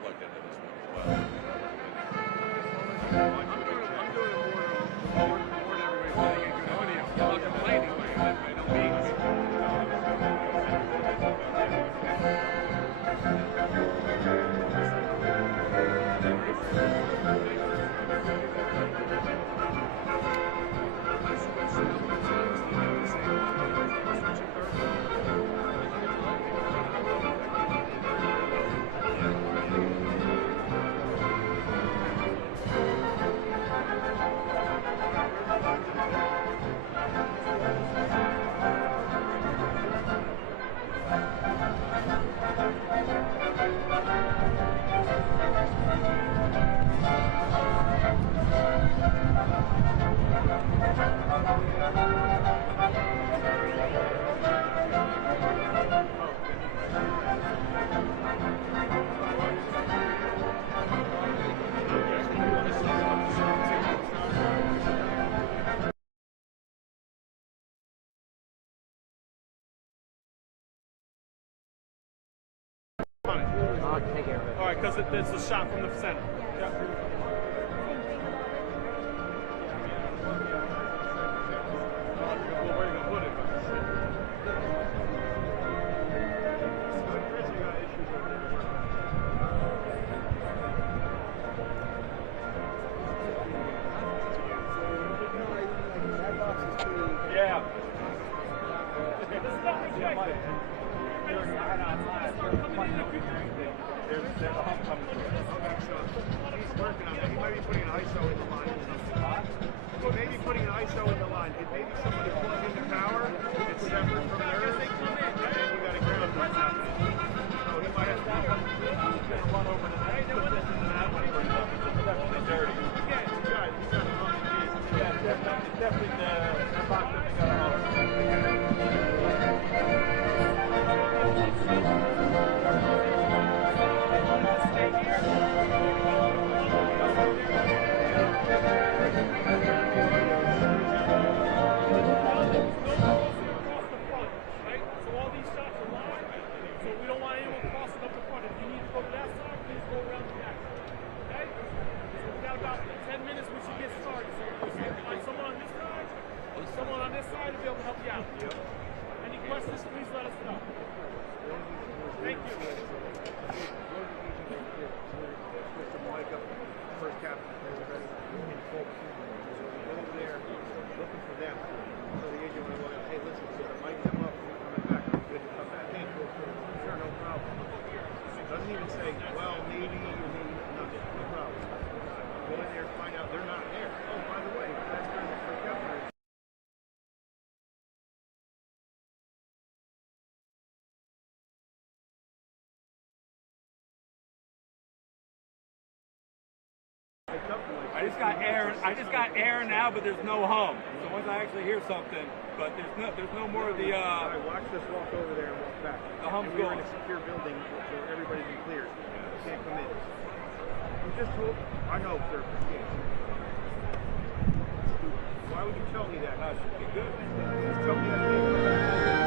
plugged into this one as well. I'm doing it more than everybody's getting a good audio. I'm not complaining by no means. I'll take care of it. All right, because it's a shot from the center. Yeah. Well, where are you going to put it? Yeah. There's a hump coming through. Okay, so he's working on that. He might be putting an ISO in the line or something. He may be putting an ISO in the line. It may be somebody plugged into power. It's separate from theirs. And you got a ground that's happening. So he might have to run over to that. Put this into that one. It's definitely dirty. He's got a hump. Yeah, it's definitely the box that they got a hump. I just got air now, but there's no hum. So once I actually hear something, but there's no more of the. I watched us walk over there and walk back. The hum's going. We're in a secure building, so everybody's been cleared. You can't come in. You just told. I know, sir. Why would you tell me that? That should be good. Just tell me that.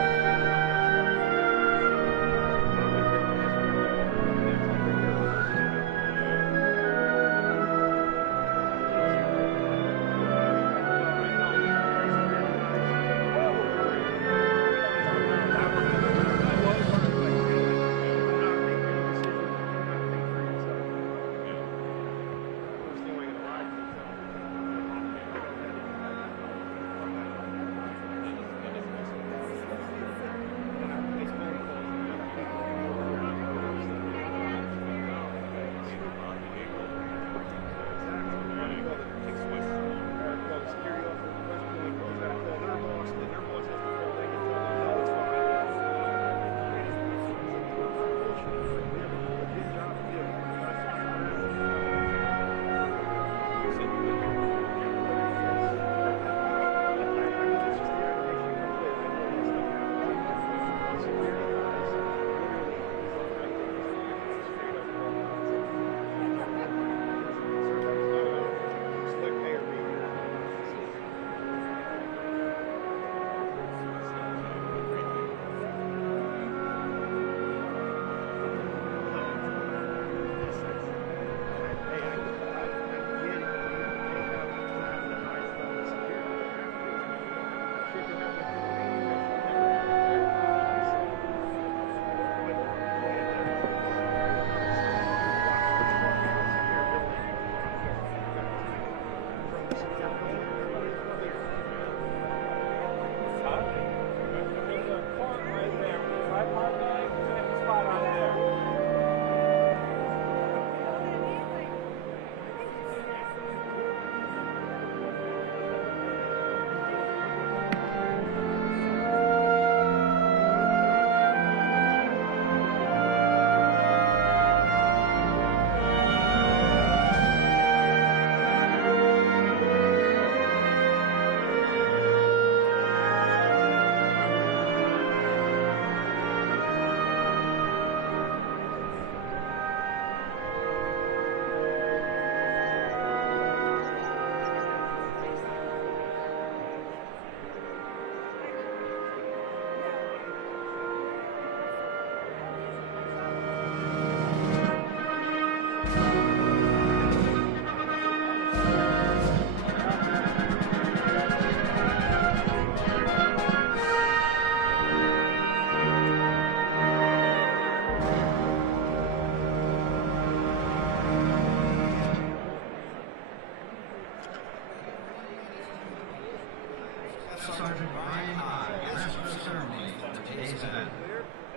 Sergeant Brian I, Master of Ceremonies for today's event.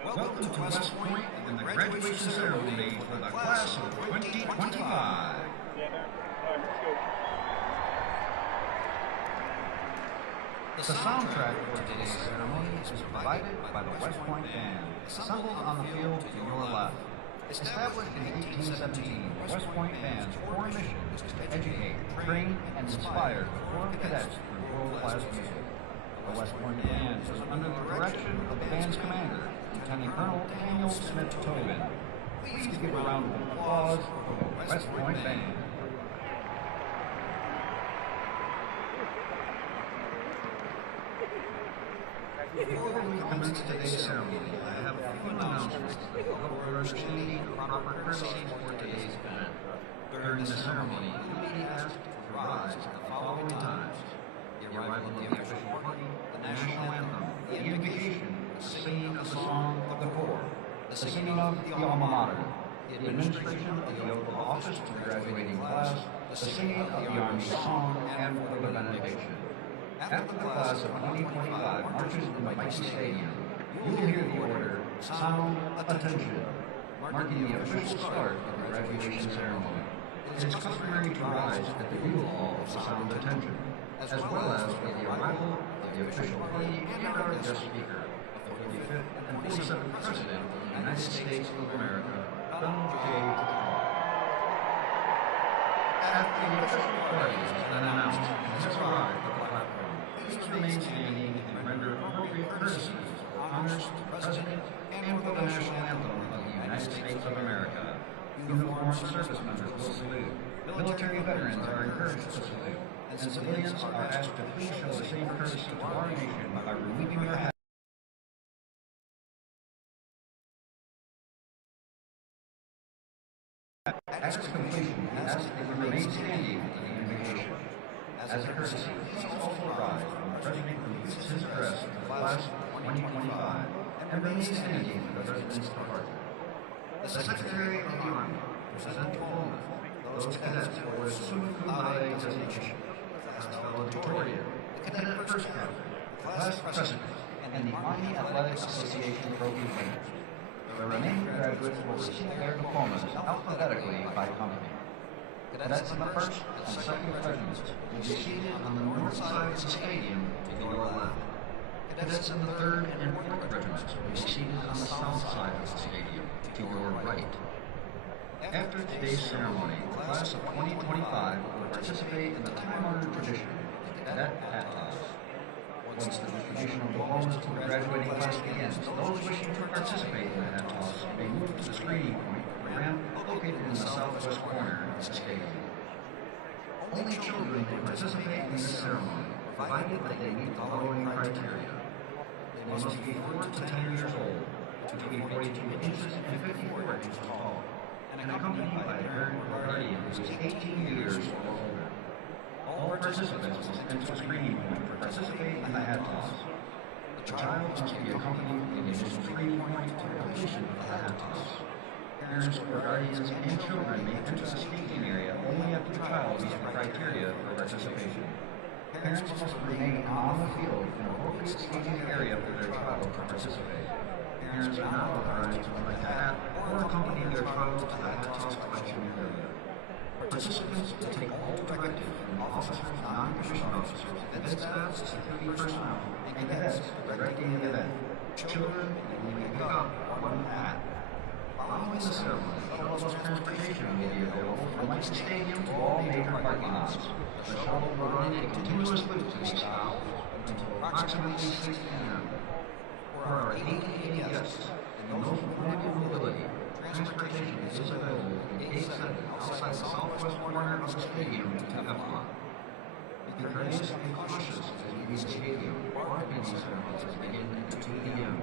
Welcome to West Point and the graduation ceremony for the class of 2025. The soundtrack for today's ceremony is provided by the West Point Band, assembled on the field to your left. Established in 1817, the West Point Band's core mission is to educate, train, and inspire the Corps of Cadets through world-class music. The West Point Band is under the direction of the band's commander, Lieutenant Colonel Daniel Smith Tobin. Please give a round of applause for the West Point Band. Before we commence today's ceremony, I have a few announcements that will help your understanding of proper courtesies for today's event. During the ceremony, you will be asked to rise at the following times: the arrival of the official party, the national anthem, the invocation, the singing of the song of the Corps, the singing of the alma mater, the administration of the oath of office to the graduating class, the singing of the Army song, and the benediction. After the class of 2025 marches in the Mighty Stadium, you will hear the order, sound, attention, marking the official start of the graduation ceremony. It is customary to rise at the bugle call of sound attention, as well as with the arrival of the official party and our guest speaker, the 45th and 47th President of the United States of America, Donald J. Trump. After the official party has been announced and has arrived at the platform, please remain standing and render appropriate courtesies, honors to the President and for the national anthem of the United States of America. Uniformed service members will salute. Military veterans are encouraged to salute, and civilians are asked to please show the same courtesy to our nation by removing their hats. At its completion, we ask that you remain standing for the invocation. As a courtesy, please also rise when the President completes his address to the class of 2025 and remain standing for the President's departure. The Secretary of the Army present Diploma, those cadets who were assumed by designation, Class Valedictorian, the Cadet First Captain, Class President, and the Army Athletic Association Trophy winners. The remaining graduates will receive their diplomas alphabetically by company. Cadets in the 1st and 2nd regiments will be seated on the north side of the stadium to your left. Cadets in the 3rd and 4th regiments will be seated on the south side of the stadium to your right. After today's ceremony, the class of 2025 will participate in the time-honored tradition of the Cadet Hat Toss. Once the distribution of diplomas to the graduating class begins, those wishing to participate in the hat toss may move to the screening point, a ramp located in the southwest corner of the stadium. Only children may participate in this ceremony, provided that they meet the following criteria. They must be 4 to 10 years old, to be 42 inches and 54 inches tall, and accompanied by a parent or guardian who is 18 years or older. All participants must enter the screening point to participate in the hat toss. The child must be accompanied in the initial screening point to the completion of the hat toss. Parents or guardians and children may enter the staging area only after the child meets the criteria for participation. Parents must remain on the field in an appropriate staging area for their child to participate. Parents are not authorized to collect a hat or accompany their child to the hat toss collection area. Participants will take all directives from officers, non-commissioned officers, cadet staff, security personnel, and cadets directing the event. Children will only pick up one hat. Following the ceremony, shuttle bus transportation will be available from Mighty Stadium to all major parking lots. The shuttle will run a continuous loop to these stops until approximately 6 p.m. For our 80 guests and those with limited mobility, transportation is available in Gate 7 outside the southwest corner of the stadium to Diploma. Be courteous and cautious as you leave the stadium. Our picnic ceremonies begin at 2 p.m.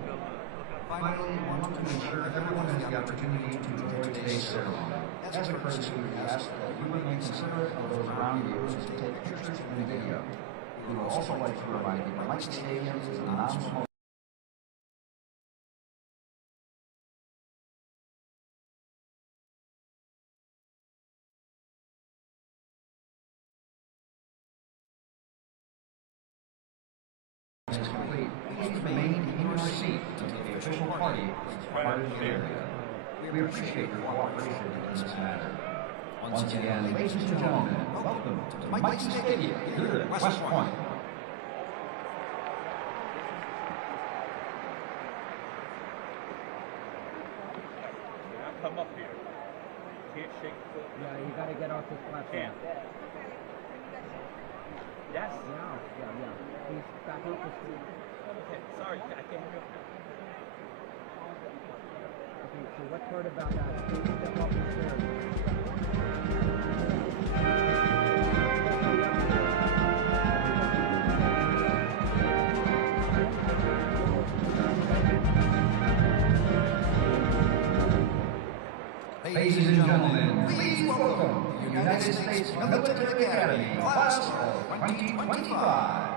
Finally, we want to ensure everyone has the opportunity to enjoy today's ceremony. As a courtesy, we ask that you remain considerate of those around you and to take pictures and video. We would also like to remind you that Mighty Stadium is a non-smoking party is part of the area. We appreciate your cooperation in this matter. Once again, ladies and gentlemen, welcome to Mighty Stadium here at West Point. Come up here. Can't shake the foot. Yeah, you gotta get off this platform. Can't. Yes. Yeah. Please back up the street. Okay, sorry, I can't hear you. Okay, so what part about that? Please step up the stairs. Ladies and gentlemen, please welcome the United States Military Academy, class of 2025.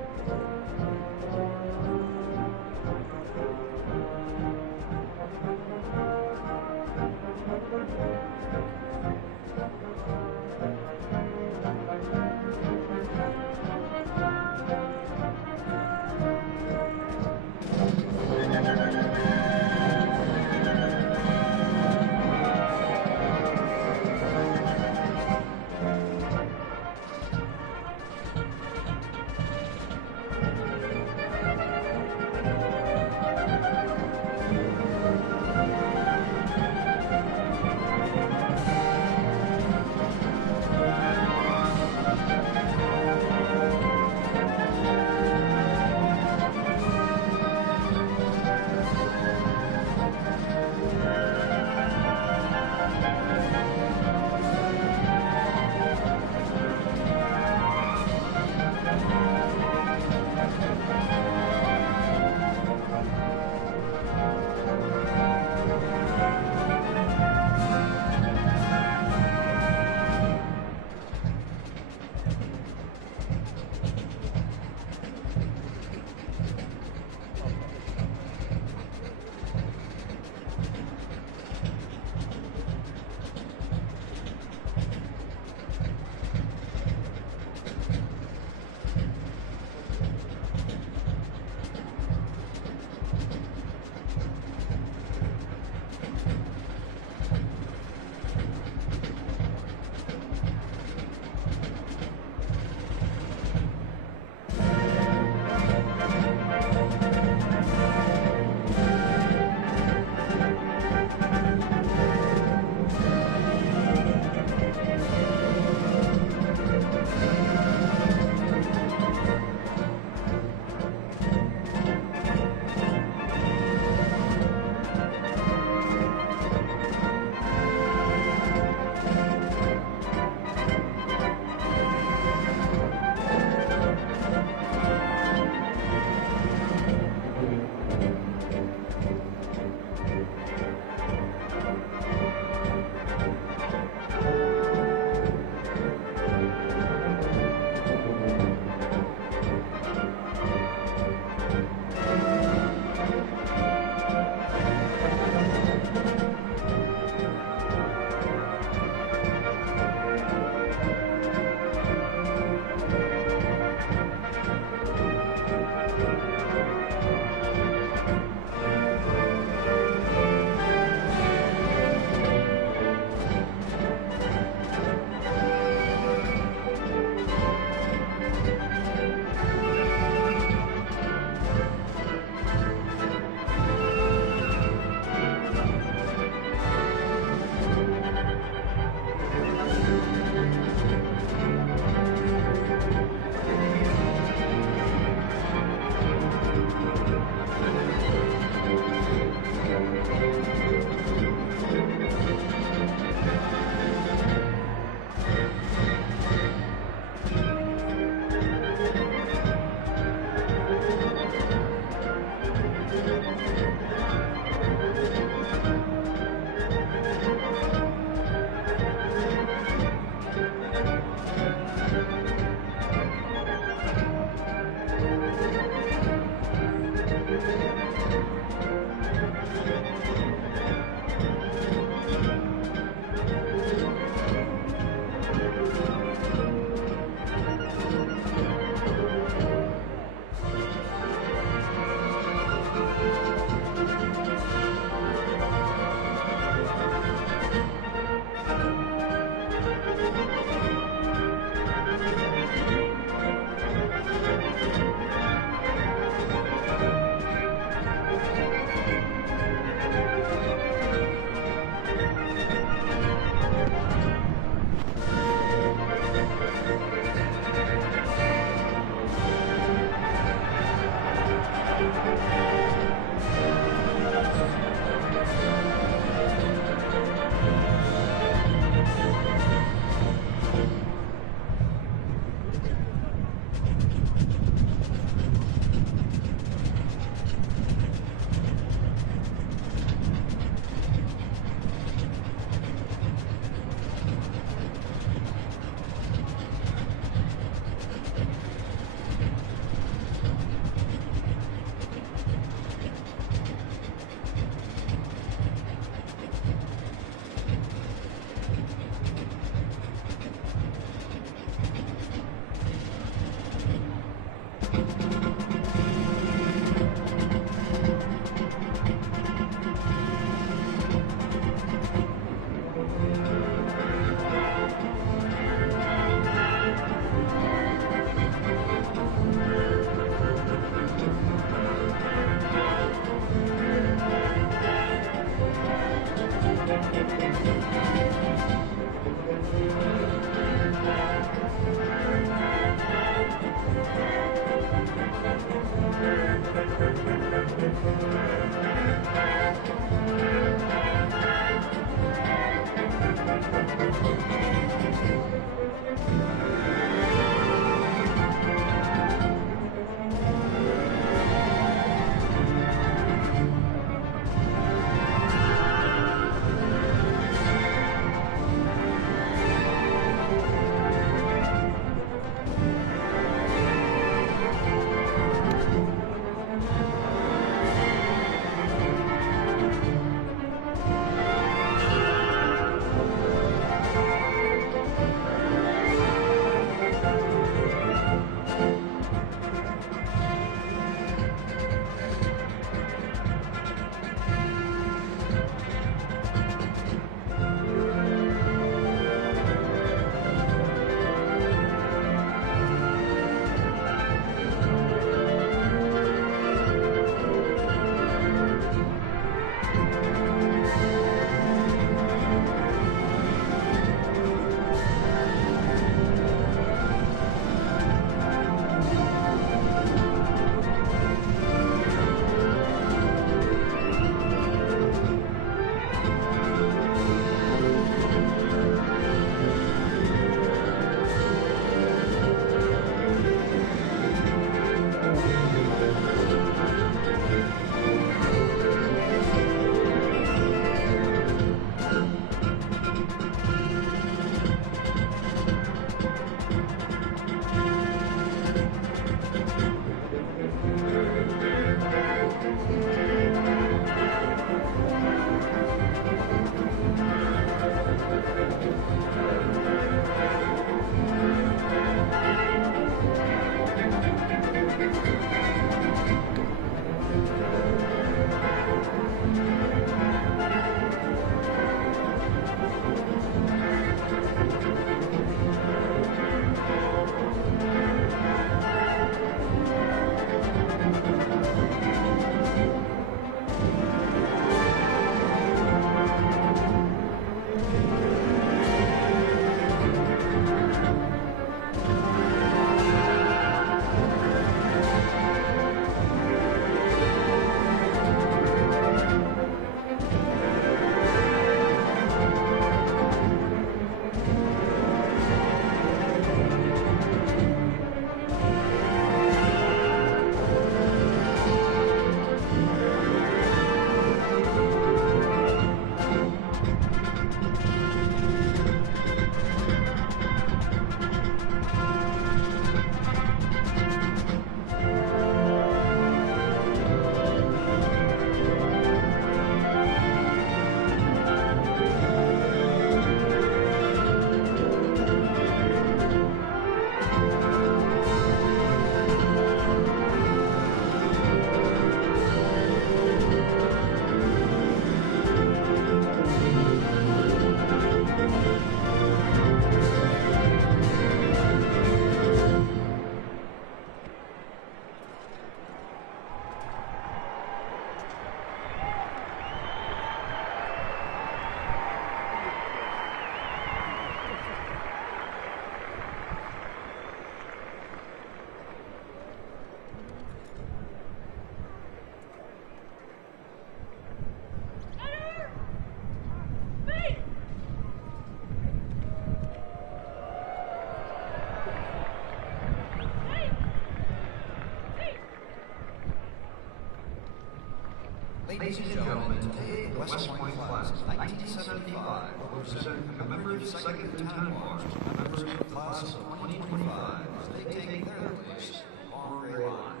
Ladies and gentlemen, today the West Point class of 1975 will present the members of second lieutenant bars, members of the class of 2025 as they take their place along the line.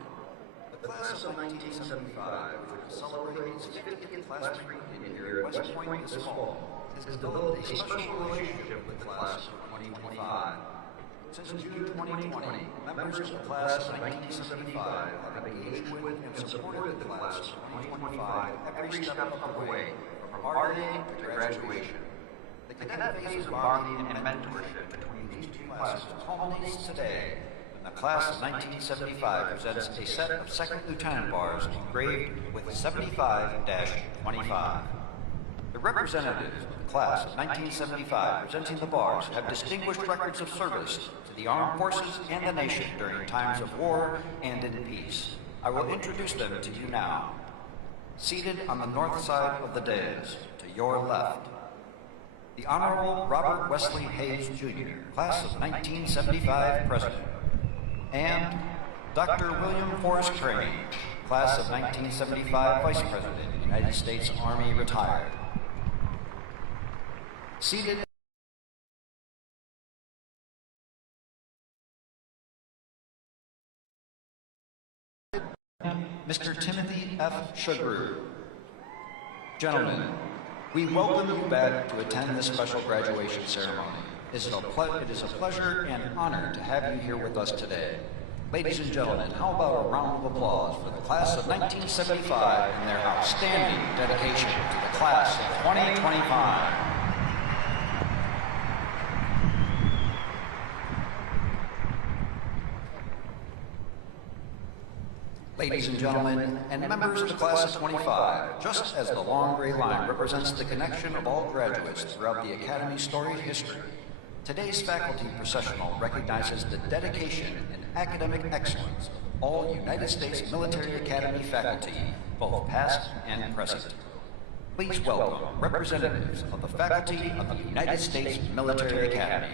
The class of 1975, which will celebrate its 50th class reunion here at West Point this fall, has developed a special relationship with the class of 2025. Since June 2020, members of the class of 1975 have engaged with and supported the class of 2025 every step of the way, from bonding to graduation. The cadet phase of bonding and mentorship between these two classes culminates today when the class of 1975 presents a set of second lieutenant bars engraved with 75-25. The The representatives of the class of 1975 presenting the bars have distinguished records of service to the armed forces and the nation during times of war and in peace. I will introduce them to you now. Seated on the north side of the dais, to your left, the Honorable Robert Wesley Hayes, Jr., class of 1975 president, and Dr. William Forrest Crane, class of 1975 vice president, United States Army retired. Seated Mr. Timothy F. Shugru. Gentlemen, we welcome you back to attend this special graduation ceremony. It is a pleasure and honor to have you here with us today. Ladies and gentlemen, how about a round of applause for the class of 1975 and their outstanding dedication to the class of 2025. Ladies and gentlemen, and members of the class of 25, just as the long gray line represents the connection of all graduates throughout the Academy's storied history, today's faculty processional recognizes the dedication and academic excellence of all United States Military Academy faculty, both past and present. Please welcome representatives of the faculty of the United States Military Academy.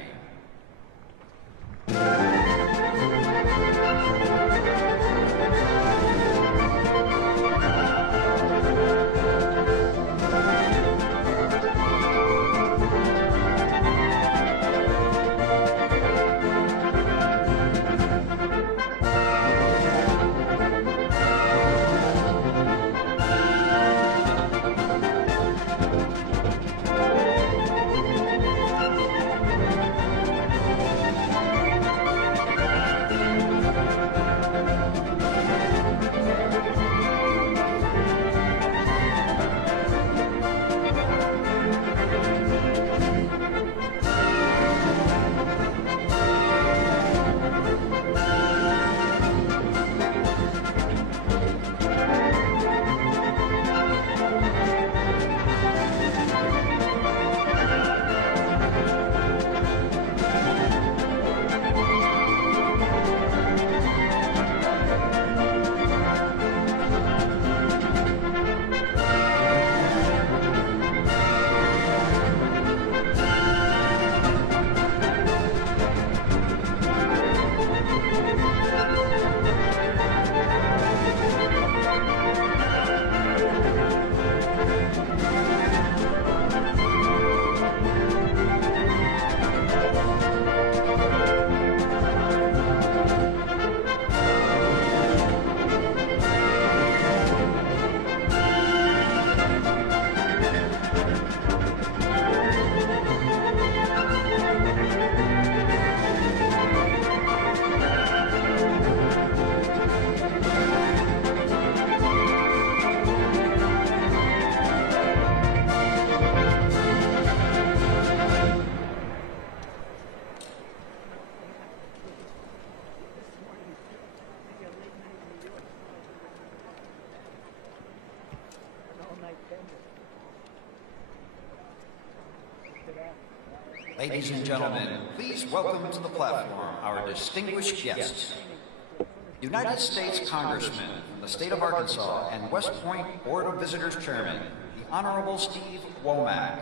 Ladies and gentlemen, please welcome to the platform our distinguished guests. United States Congressman from the state of Arkansas and West Point Board of Visitors Chairman, the Honorable Steve Womack.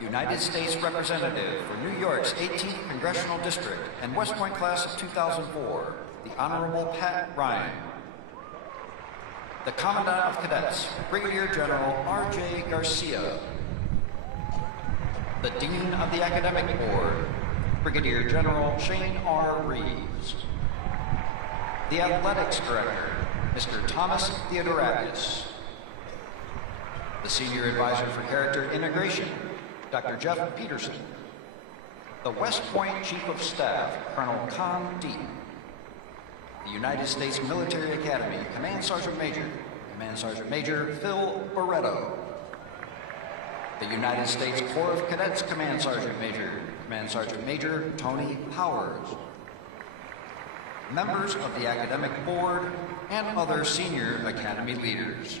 United States Representative for New York's 18th Congressional District and West Point Class of 2004, the Honorable Pat Ryan. The Commandant of Cadets, Brigadier General R.J. Garcia. The Dean of the Academic Board, Brigadier General Shane R. Reeves. The Athletics Director, Mr. Thomas Theodorakis. The Senior Advisor for Character Integration, Dr. Jeff Peterson. The West Point Chief of Staff, Colonel Con Deep. The United States Military Academy Command Sergeant Major Phil Barretto. The United States Corps of Cadets Command Sergeant Major Tony Powers. Members of the Academic Board and other senior Academy leaders.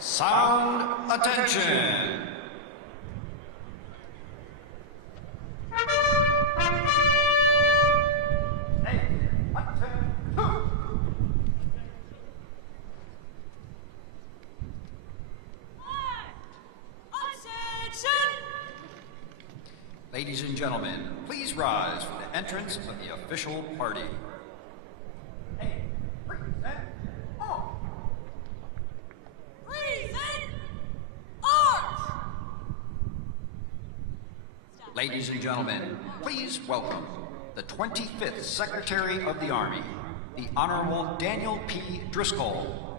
Sound attention. Ladies and gentlemen, please rise for the entrance of the official party. Ladies and gentlemen, please welcome the 25th Secretary of the Army, the Honorable Daniel P. Driscoll.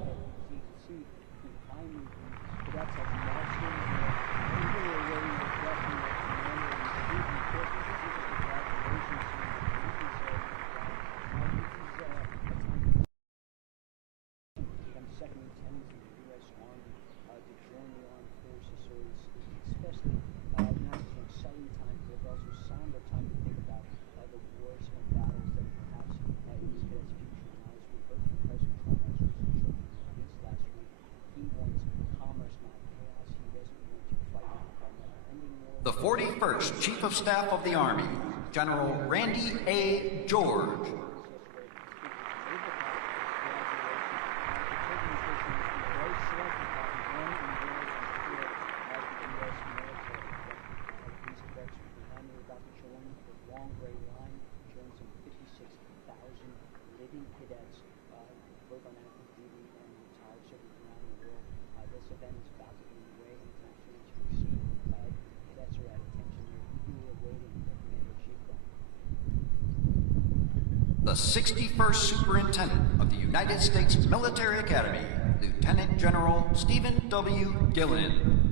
The 41st Chief of Staff of the Army, General Randy A. George. The 61st Superintendent of the United States Military Academy, Lieutenant General Stephen W. Gillen.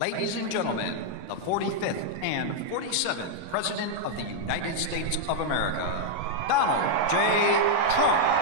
Ladies and gentlemen, the 45th and 47th President of the United States of America, Donald J. Trump.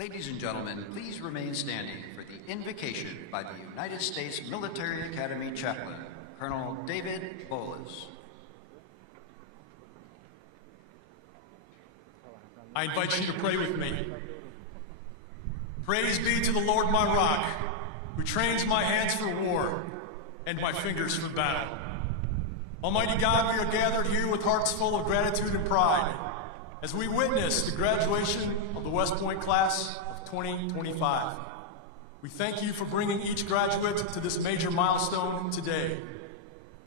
Ladies and gentlemen, please remain standing for the invocation by the United States Military Academy Chaplain, Colonel David Bolas. I invite you to pray with me. Praise be to the Lord my rock, who trains my hands for war and my fingers for battle. Almighty God, we are gathered here with hearts full of gratitude and pride as we witness the graduation of the West Point class of 2025. We thank you for bringing each graduate to this major milestone today.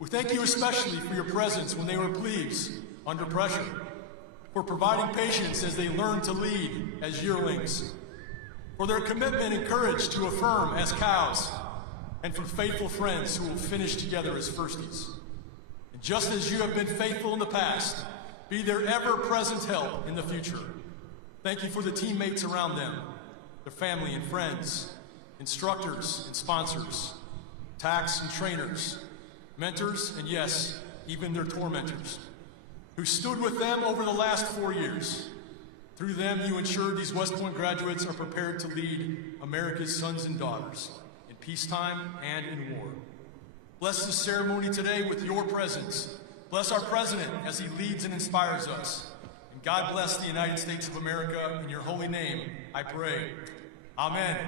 We thank you especially for your presence when they were plebes, under pressure, for providing patience as they learn to lead as yearlings, for their commitment and courage to affirm as cows, and for faithful friends who will finish together as firsties. And just as you have been faithful in the past, be their ever-present help in the future. Thank you for the teammates around them, their family and friends, instructors and sponsors, tax and trainers, mentors, and yes, even their tormentors, who stood with them over the last 4 years. Through them, you ensured these West Point graduates are prepared to lead America's sons and daughters in peacetime and in war. Bless this ceremony today with your presence. Bless our president as he leads and inspires us. And God bless the United States of America. In your holy name, I pray. Amen.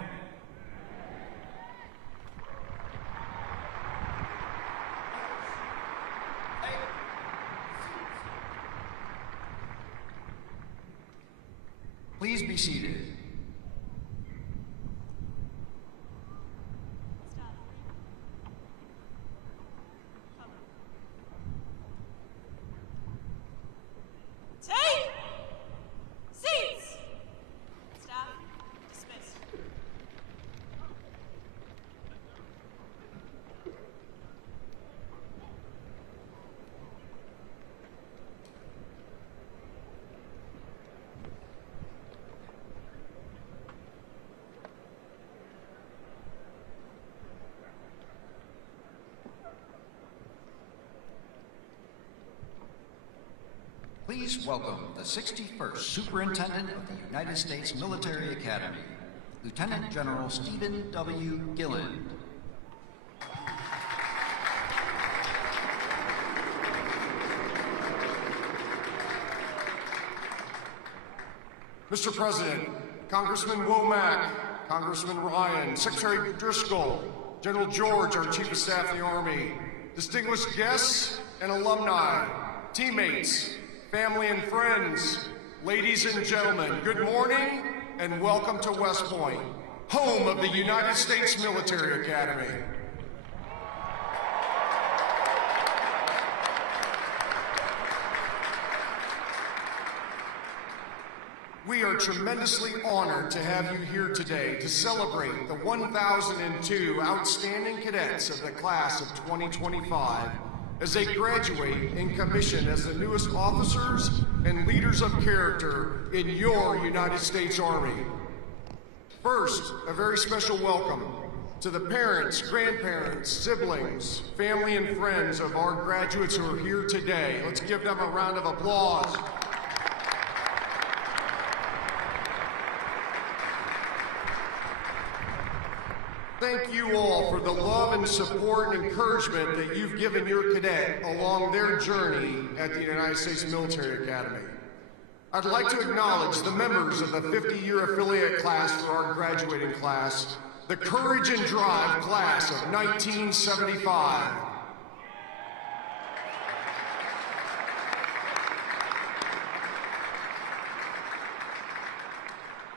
Please be seated. Take seats. Staff dismissed. Please welcome the 61st Superintendent of the United States Military Academy, Lieutenant General Stephen W. Gilland. Mr. President, Congressman Womack, Congressman Ryan, Secretary Driscoll, General George, our Chief of Staff of the Army, distinguished guests and alumni, teammates, family and friends, ladies and gentlemen, good morning and welcome to West Point, home of the United States Military Academy. We are tremendously honored to have you here today to celebrate the 1,002 outstanding cadets of the class of 2025 as they graduate and commission as the newest officers and leaders of character in your United States Army. First, a very special welcome to the parents, grandparents, siblings, family, and friends of our graduates who are here today. Let's give them a round of applause. Thank you all for the love and support and encouragement that you've given your cadet along their journey at the United States Military Academy. I'd like to acknowledge the members of the 50-year affiliate class for our graduating class, the Courage and Drive class of 1975.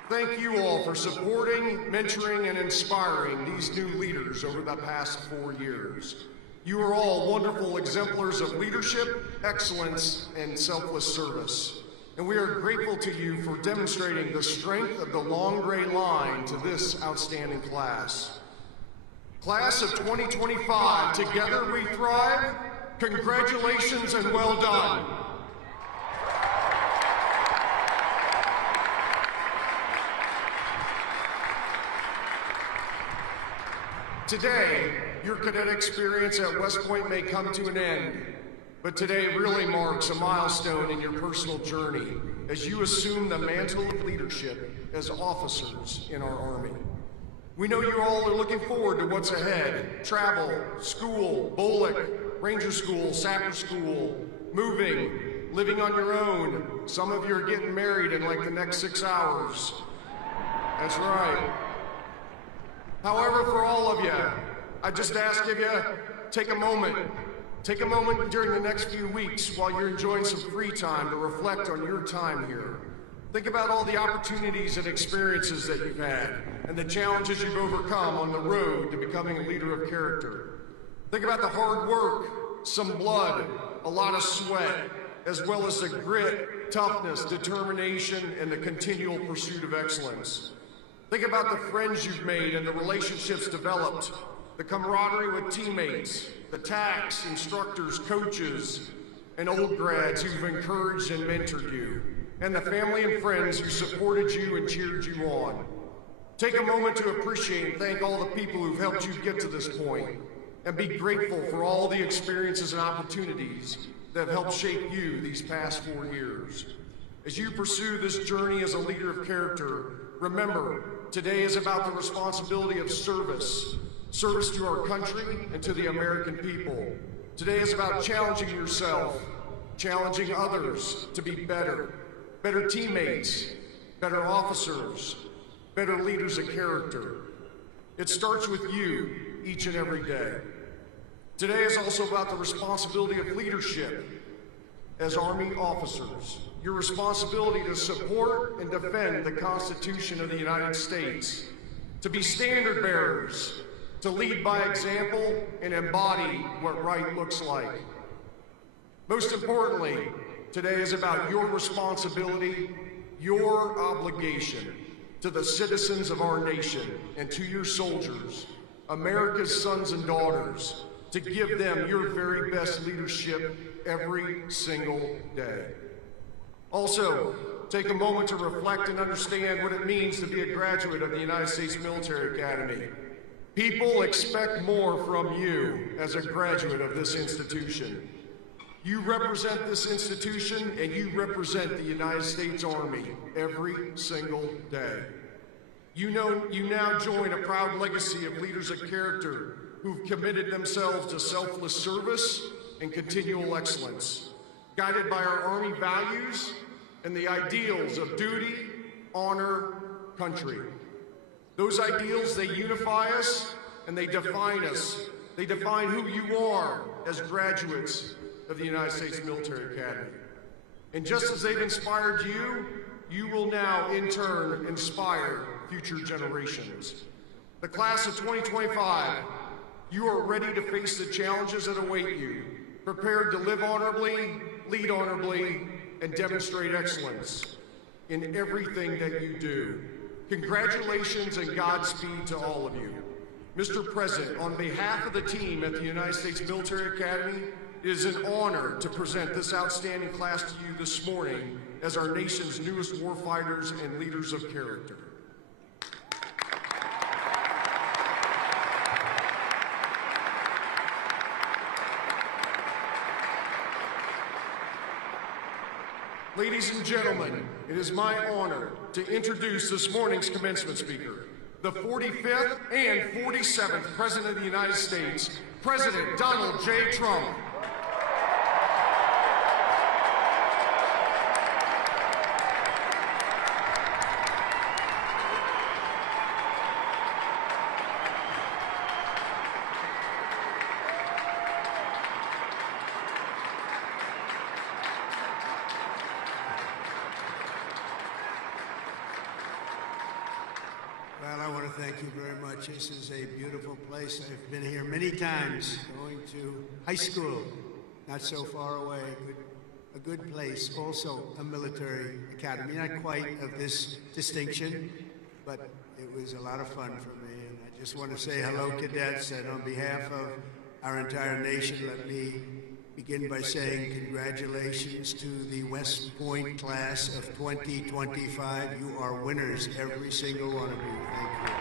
Thank you all for supporting, mentoring, and inspiring these new leaders over the past 4 years. You are all wonderful exemplars of leadership, excellence, and selfless service. And we are grateful to you for demonstrating the strength of the long gray line to this outstanding class. Class of 2025, together we thrive. Congratulations and well done. Today, your cadet experience at West Point may come to an end, but today really marks a milestone in your personal journey as you assume the mantle of leadership as officers in our Army. We know you all are looking forward to what's ahead. Travel, school, BOLIC, Ranger School, Sapper School, moving, living on your own. Some of you are getting married in like the next 6 hours. That's right. However, for all of you, I just ask of you, take a moment during the next few weeks while you're enjoying some free time to reflect on your time here. Think about all the opportunities and experiences that you've had and the challenges you've overcome on the road to becoming a leader of character. Think about the hard work, some blood, a lot of sweat, as well as the grit, toughness, determination, and the continual pursuit of excellence. Think about the friends you've made and the relationships developed, the camaraderie with teammates, the TACs, instructors, coaches, and old grads who've encouraged and mentored you, and the family and friends who supported you and cheered you on. Take a moment to appreciate and thank all the people who've helped you get to this point, and be grateful for all the experiences and opportunities that have helped shape you these past 4 years. As you pursue this journey as a leader of character, remember, today is about the responsibility of service to our country and to the American people. Today is about challenging yourself, challenging others to be better teammates, better officers, better leaders of character. It starts with you each and every day. Today is also about the responsibility of leadership as Army officers. Your responsibility to support and defend the Constitution of the United States, to be standard bearers, to lead by example and embody what right looks like. Most importantly, today is about your responsibility, your obligation to the citizens of our nation and to your soldiers, America's sons and daughters, to give them your very best leadership every single day. Also, take a moment to reflect and understand what it means to be a graduate of the United States Military Academy. People expect more from you as a graduate of this institution. You represent this institution and you represent the United States Army every single day. You now join a proud legacy of leaders of character who've committed themselves to selfless service and continual excellence, guided by our Army values and the ideals of duty, honor, country. Those ideals, they unify us and they define us. They define who you are as graduates of the United States Military Academy. And just as they've inspired you, you will now in turn inspire future generations. The class of 2025, you are ready to face the challenges that await you, prepared to live honorably, lead honorably, and demonstrate excellence in everything that you do. Congratulations and Godspeed to all of you. Mr. President, on behalf of the team at the United States Military Academy, it is an honor to present this outstanding class to you this morning as our nation's newest warfighters and leaders of character. Ladies and gentlemen, it is my honor to introduce this morning's commencement speaker, the 45th and 47th President of the United States, President Donald J. Trump. Well, I want to thank you very much. This is a beautiful place. I've been here many times, going to high school, not so far away. A good place, also a military academy. Not quite of this distinction, but it was a lot of fun for me. And I just want to say hello, cadets, and on behalf of our entire nation, let me begin by saying congratulations to the West Point class of 2025. You are winners, every single one of you. Thank you.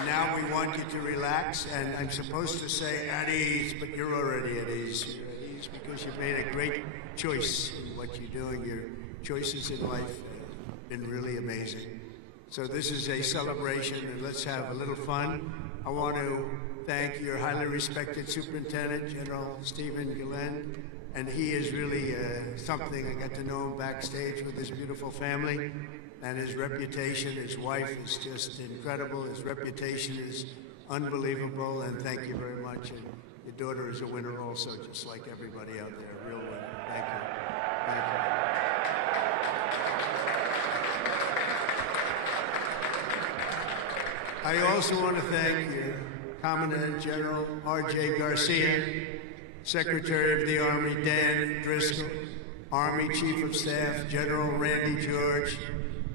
And now we want you to relax, and I'm supposed to say at ease, but you're already at ease. You're at ease because you've made a great choice in what you're doing. Your choices in life have been really amazing. So this is a celebration, and let's have a little fun. I want to thank your highly respected Superintendent, General Stephen Gillen, and he is really something. I got to know him backstage with his beautiful family, and his reputation, his wife is just incredible. His reputation is unbelievable, and thank you very much. And your daughter is a winner also, just like everybody out there, a real winner. Thank you. Thank you. I also want to thank your Commandant General R.J. Garcia, Secretary of the Army Dan Driscoll, Army Chief of Staff General Randy George,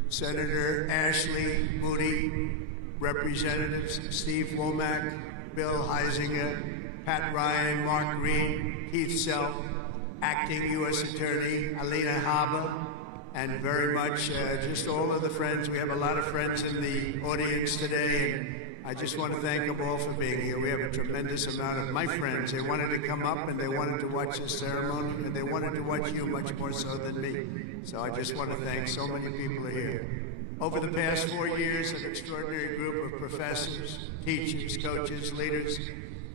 Senator Ashley Moody, Representatives Steve Womack, Bill Heisinger, Pat Ryan, Mark Green, Keith Self, Acting U.S. Attorney Alina Haber, and very much just all of the friends. We have a lot of friends in the audience today, and I just want to thank them all for being here. We have a tremendous amount of my friends. They wanted to come up and they wanted to watch the ceremony, and they wanted to watch you much more so than me. So I just want to thank so many people here. Over the past 4 years, an extraordinary group of professors, teachers, coaches, leaders,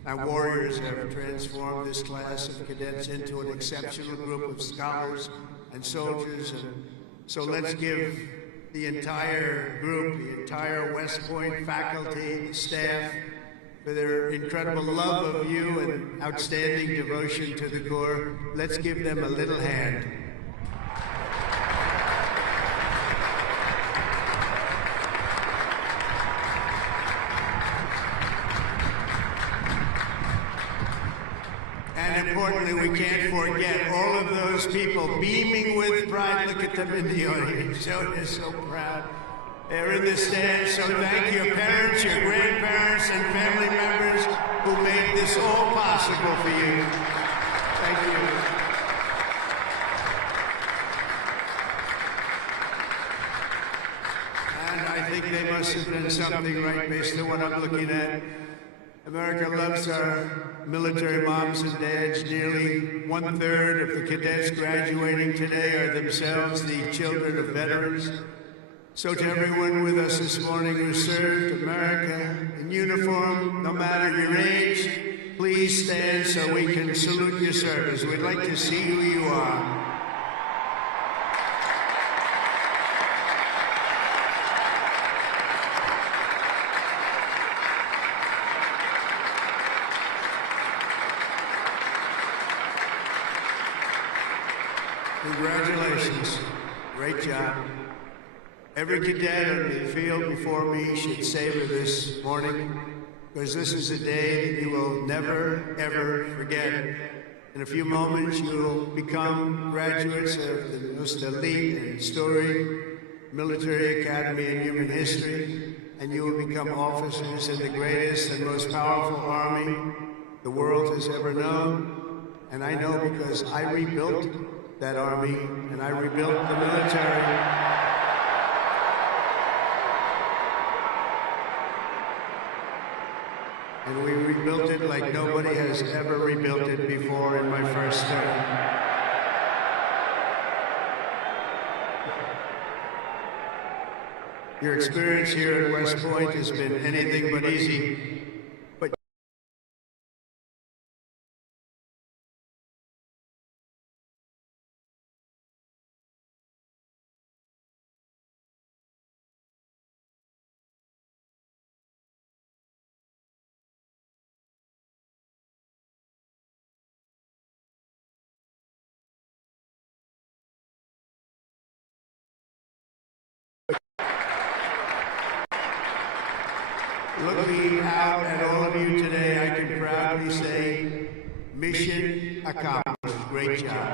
and warriors have transformed this class of cadets into an exceptional group of scholars and soldiers. And so let's give the entire group, the entire West Point faculty, the staff, for their incredible love of you and outstanding devotion to the Corps. Let's give them a little hand. And importantly, we can't forget all of those people beaming with pride. Look at them in the audience. They're so proud. They're in the stands. So thank your parents, your grandparents, and family members who made this all possible for you. Thank you. And I think they must have done something right based on what I'm looking at. America loves our military moms and dads. Nearly 1/3 of the cadets graduating today are themselves the children of veterans. So to everyone with us this morning who served America in uniform, no matter your age, please stand so we can salute your service. We'd like to see who you are. Congratulations. Great job. Every cadet on the field before me should savor this morning, because this is a day that you will never, ever forget. In a few moments, you will become graduates of the most elite and storied military academy in human history, and you will become officers in the greatest and most powerful army the world has ever known. And I know because I rebuilt that army, and I rebuilt the military. And we rebuilt it like nobody has ever rebuilt it before in my first term. Your experience here at West Point has been anything but easy. Looking out at all of you today, I can proudly say, mission accomplished. Great job.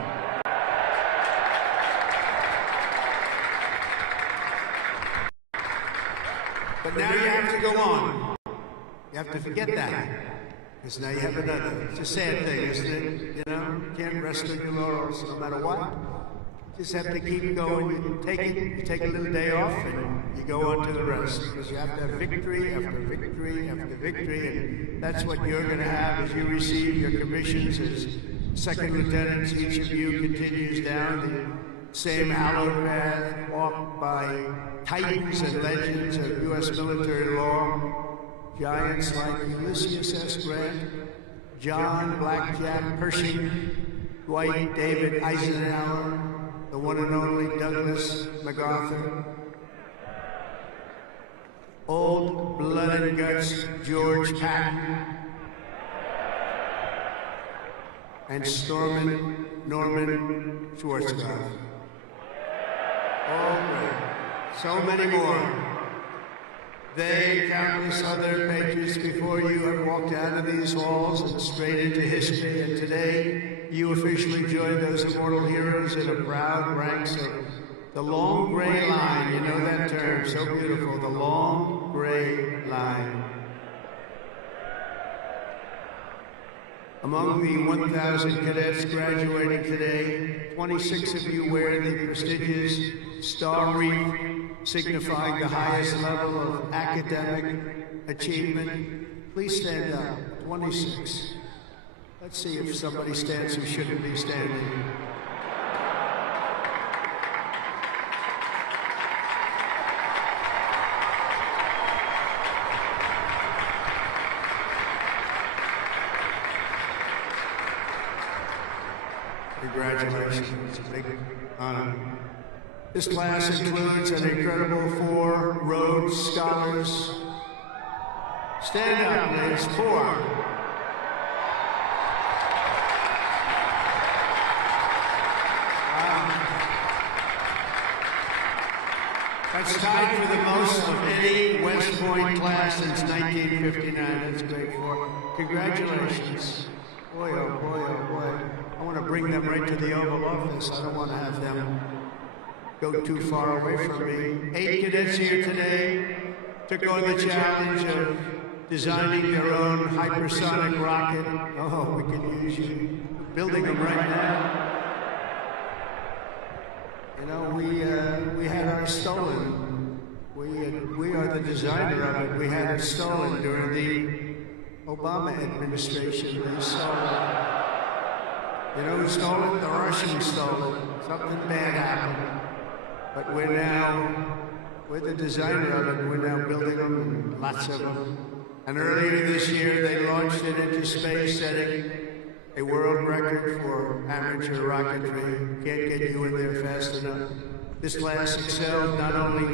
But now you have to go on. You have to forget that. Because now you have another. It's a sad thing, isn't it? You know, you can't rest on your laurels no matter what. just have to keep going. You take a little day off, and you go on to the rest. Because you have to have victory after victory after victory, and that's what you're going to have as you receive your commissions as second lieutenants. Each of you continues down the same hallowed path walked by titans and legends of U.S. military law, giants like Ulysses S. Grant, John Blackjack Pershing, Dwight David Eisenhower, the one and only Douglas MacArthur, old blood and guts George Patton, and Norman Schwarzkopf. Oh, so many more. They, countless other patriots before you, have walked out of these halls and straight into history, and today you officially join those immortal heroes in a proud ranks of the long gray line. You know that term, so beautiful, the long gray line. Among the 1,000 cadets graduating today, 26 of you wear the prestigious Star Wreath, signifying the highest level of academic achievement. Please stand up. 26. Let's see if somebody stands who shouldn't be standing. Congratulations. It's a big honor. This class includes an incredible 4 Rhodes Scholars. Stand up, please. 4. Wow. That's tied for the most of any West Point class since 1959. That's great. 4. Congratulations. Boy, oh boy, oh boy. I want to bring them right to the Oval Office. I don't want to have them go too far away from me. 8 cadets here today took on the challenge of designing their own hypersonic rocket. Oh, we can use you. Building them right now. You know, we had ours stolen. We are the designer of it. We had it stolen during the Obama administration. They stole it. You know who stole it? The Russians stole it. Something bad happened. But we're the designer of it. We're now building them, and lots of them. And earlier this year, they launched it into space, setting a world record for amateur rocketry. Can't get you in there fast enough. This class excelled not only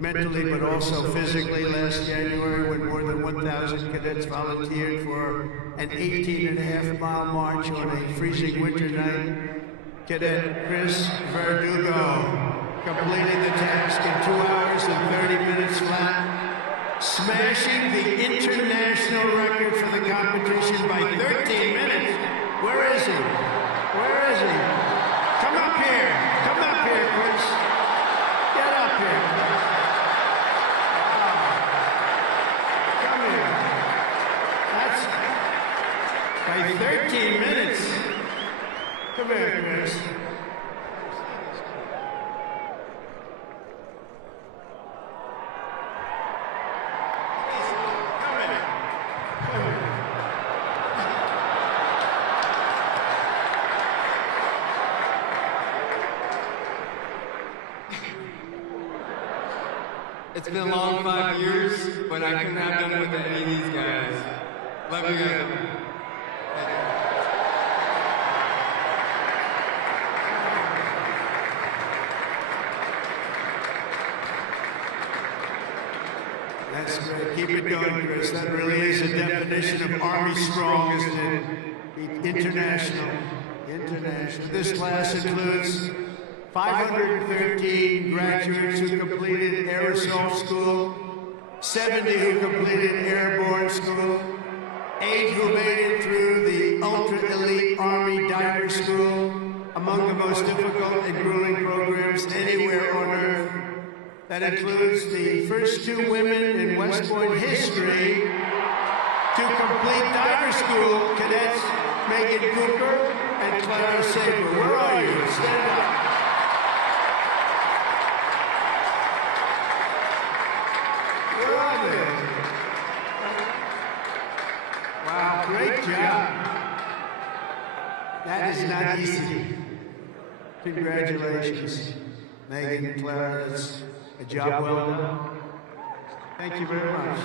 mentally, but also physically. Last January, when more than 1,000 cadets volunteered for an 18.5-mile march on a freezing winter night, Cadet Chris Verdugo completing the task in 2 hours and 30 minutes flat, smashing the international record for the competition by 13 minutes. Where is he? Where is he? Come up here. Come up here, Chris. Get up here. Wow. Come here. That's by 13 minutes. Come here, Chris. It's been a long 5 years, but I couldn't have done with any of these guys. Love you guys. That's great. Keep it going, Chris. That really is a definition of Army strong, isn't it? International. International. This class includes 513 graduates who completed Air Assault School, 70 who completed Airborne School, 8 who made it through the ultra-elite Army Diver School, among the most difficult and grueling programs anywhere on Earth. That includes the first 2 women in West Point history to complete diver school, Cadets Megan Cooper and Clara Saber. Where are you? Stand up. That is not easy. Congratulations, Megan and Clara. That's a job well done. Thank you very much.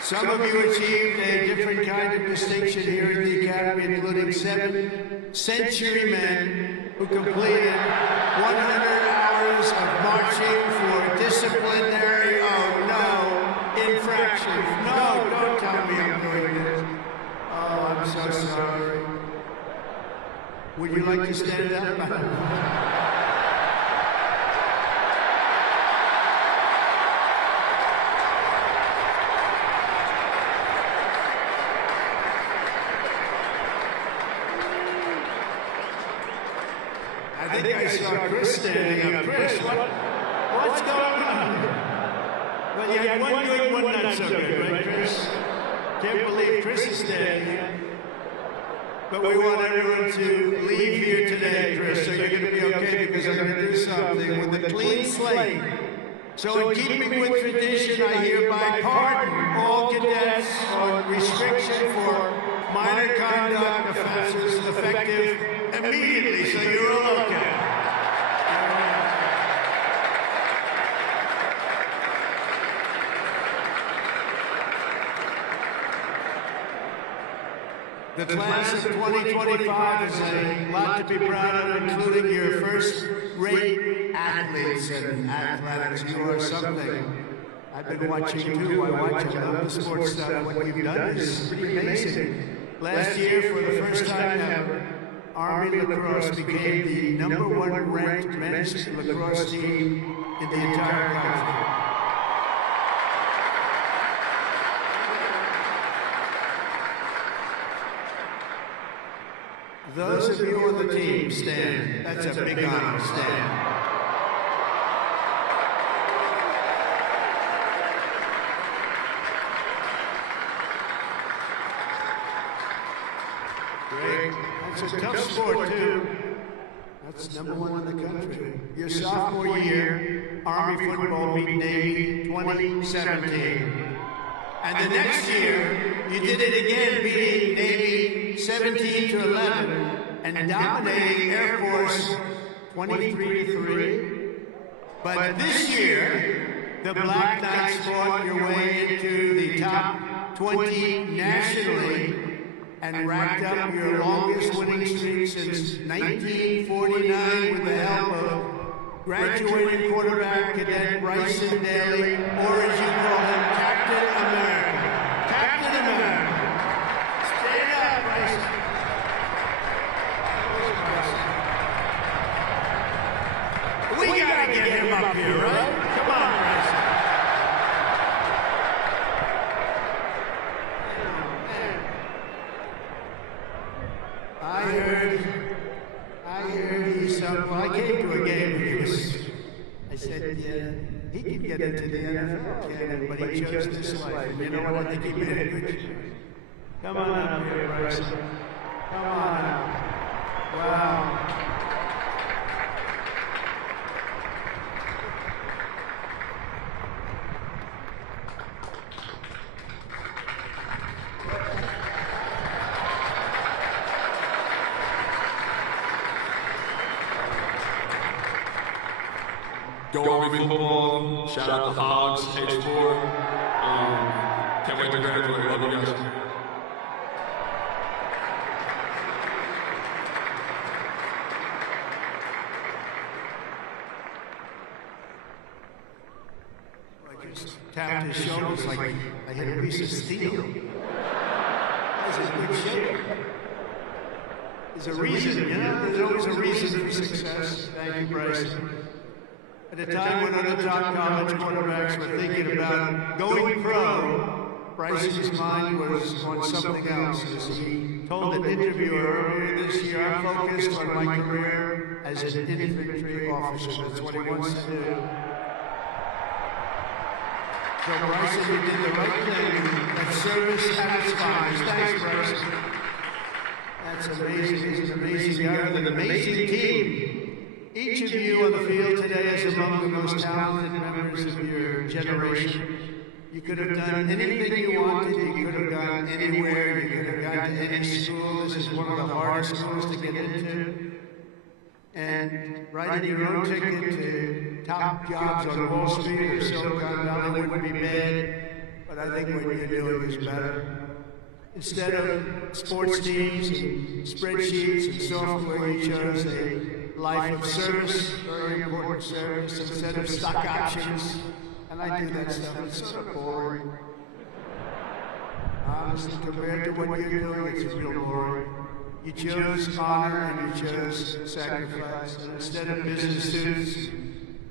Some of you achieved a different kind of distinction here at the Academy, including 7 century men who completed 100 hours of marching for disciplinary, infractions. No, don't tell me I'm doing this. Oh, I'm so sorry. Would you like to stand up? I think I saw Chris standing up. Chris, what's going on? Well, you had one good, one not so good, right, Chris? Can't believe Chris is standing. But we want everyone to leave here today, Chris, so you're going to be okay, because I'm going to do something with a clean slate. So in keeping with tradition, I hereby pardon all cadets on restriction for minor conduct offenses effective immediately, so you're all okay. The class of 2025 is a lot to be proud of, including your first-rate athletes and athletics. You are something. I've been watching too. I love the sports stuff. What you've done is pretty amazing. Last year, for the first time ever, Army lacrosse became the #1 ranked men's lacrosse team in the entire country. Those of you on the team, stand. That's a big honor. Stand. Great. That's a tough sport, too. That's #1 in the country. Your sophomore year, Army football beat Navy 2017. And the next year, you did it again, beating Navy 17-11 and dominating Air Force 23-3. But this year, the Black Knights fought your way into the top 20 nationally and racked up your longest winning streak since 1949 with the help of graduating quarterback Cadet Bryson Daly, or as you call him, Captain America. Captain America. Stand up, Bryson. We gotta get him up here, right? Come on, Bryson. I heard he's well, I came to a game and I said, he can get into the NFL, but he chose this life. You know what? I think he made a good choice. Come on up here, Bryson. Come on up. Wow. Go Army football. Shout out the Hogs, H4. Can't wait to graduate. Love you guys. I just tapped his shoulders like I hit a piece of steel. That's a good shape. There's a reason, you know? There's always a reason for success. Thank you, Bryson. At a time when other top college quarterbacks were thinking about going pro, Bryson's mind was on something else. As he told an interviewer earlier this year, I'm focused on my career as an infantry officer. That's what he wants to do. So Bryson, you did the right thing. That service satisfies. Thanks, Bryson. That's amazing. He's an amazing guy with an amazing team. Each of you on the field today is among the most talented members of your generation. You could have done anything you wanted. You could have gone anywhere. You could have any school, this is one of the hardest schools to get into. And writing your own ticket to top jobs on Wall Street or Silicon Valley wouldn't be bad, but I think what you're doing is better. Instead of sports teams and spreadsheets and software, you chose a life of service, very important service, instead of stock options. And I do that stuff, it's sort of boring. Honestly, compared to what you're doing, it's real boring. You chose honor and you chose sacrifice. And instead of business suits,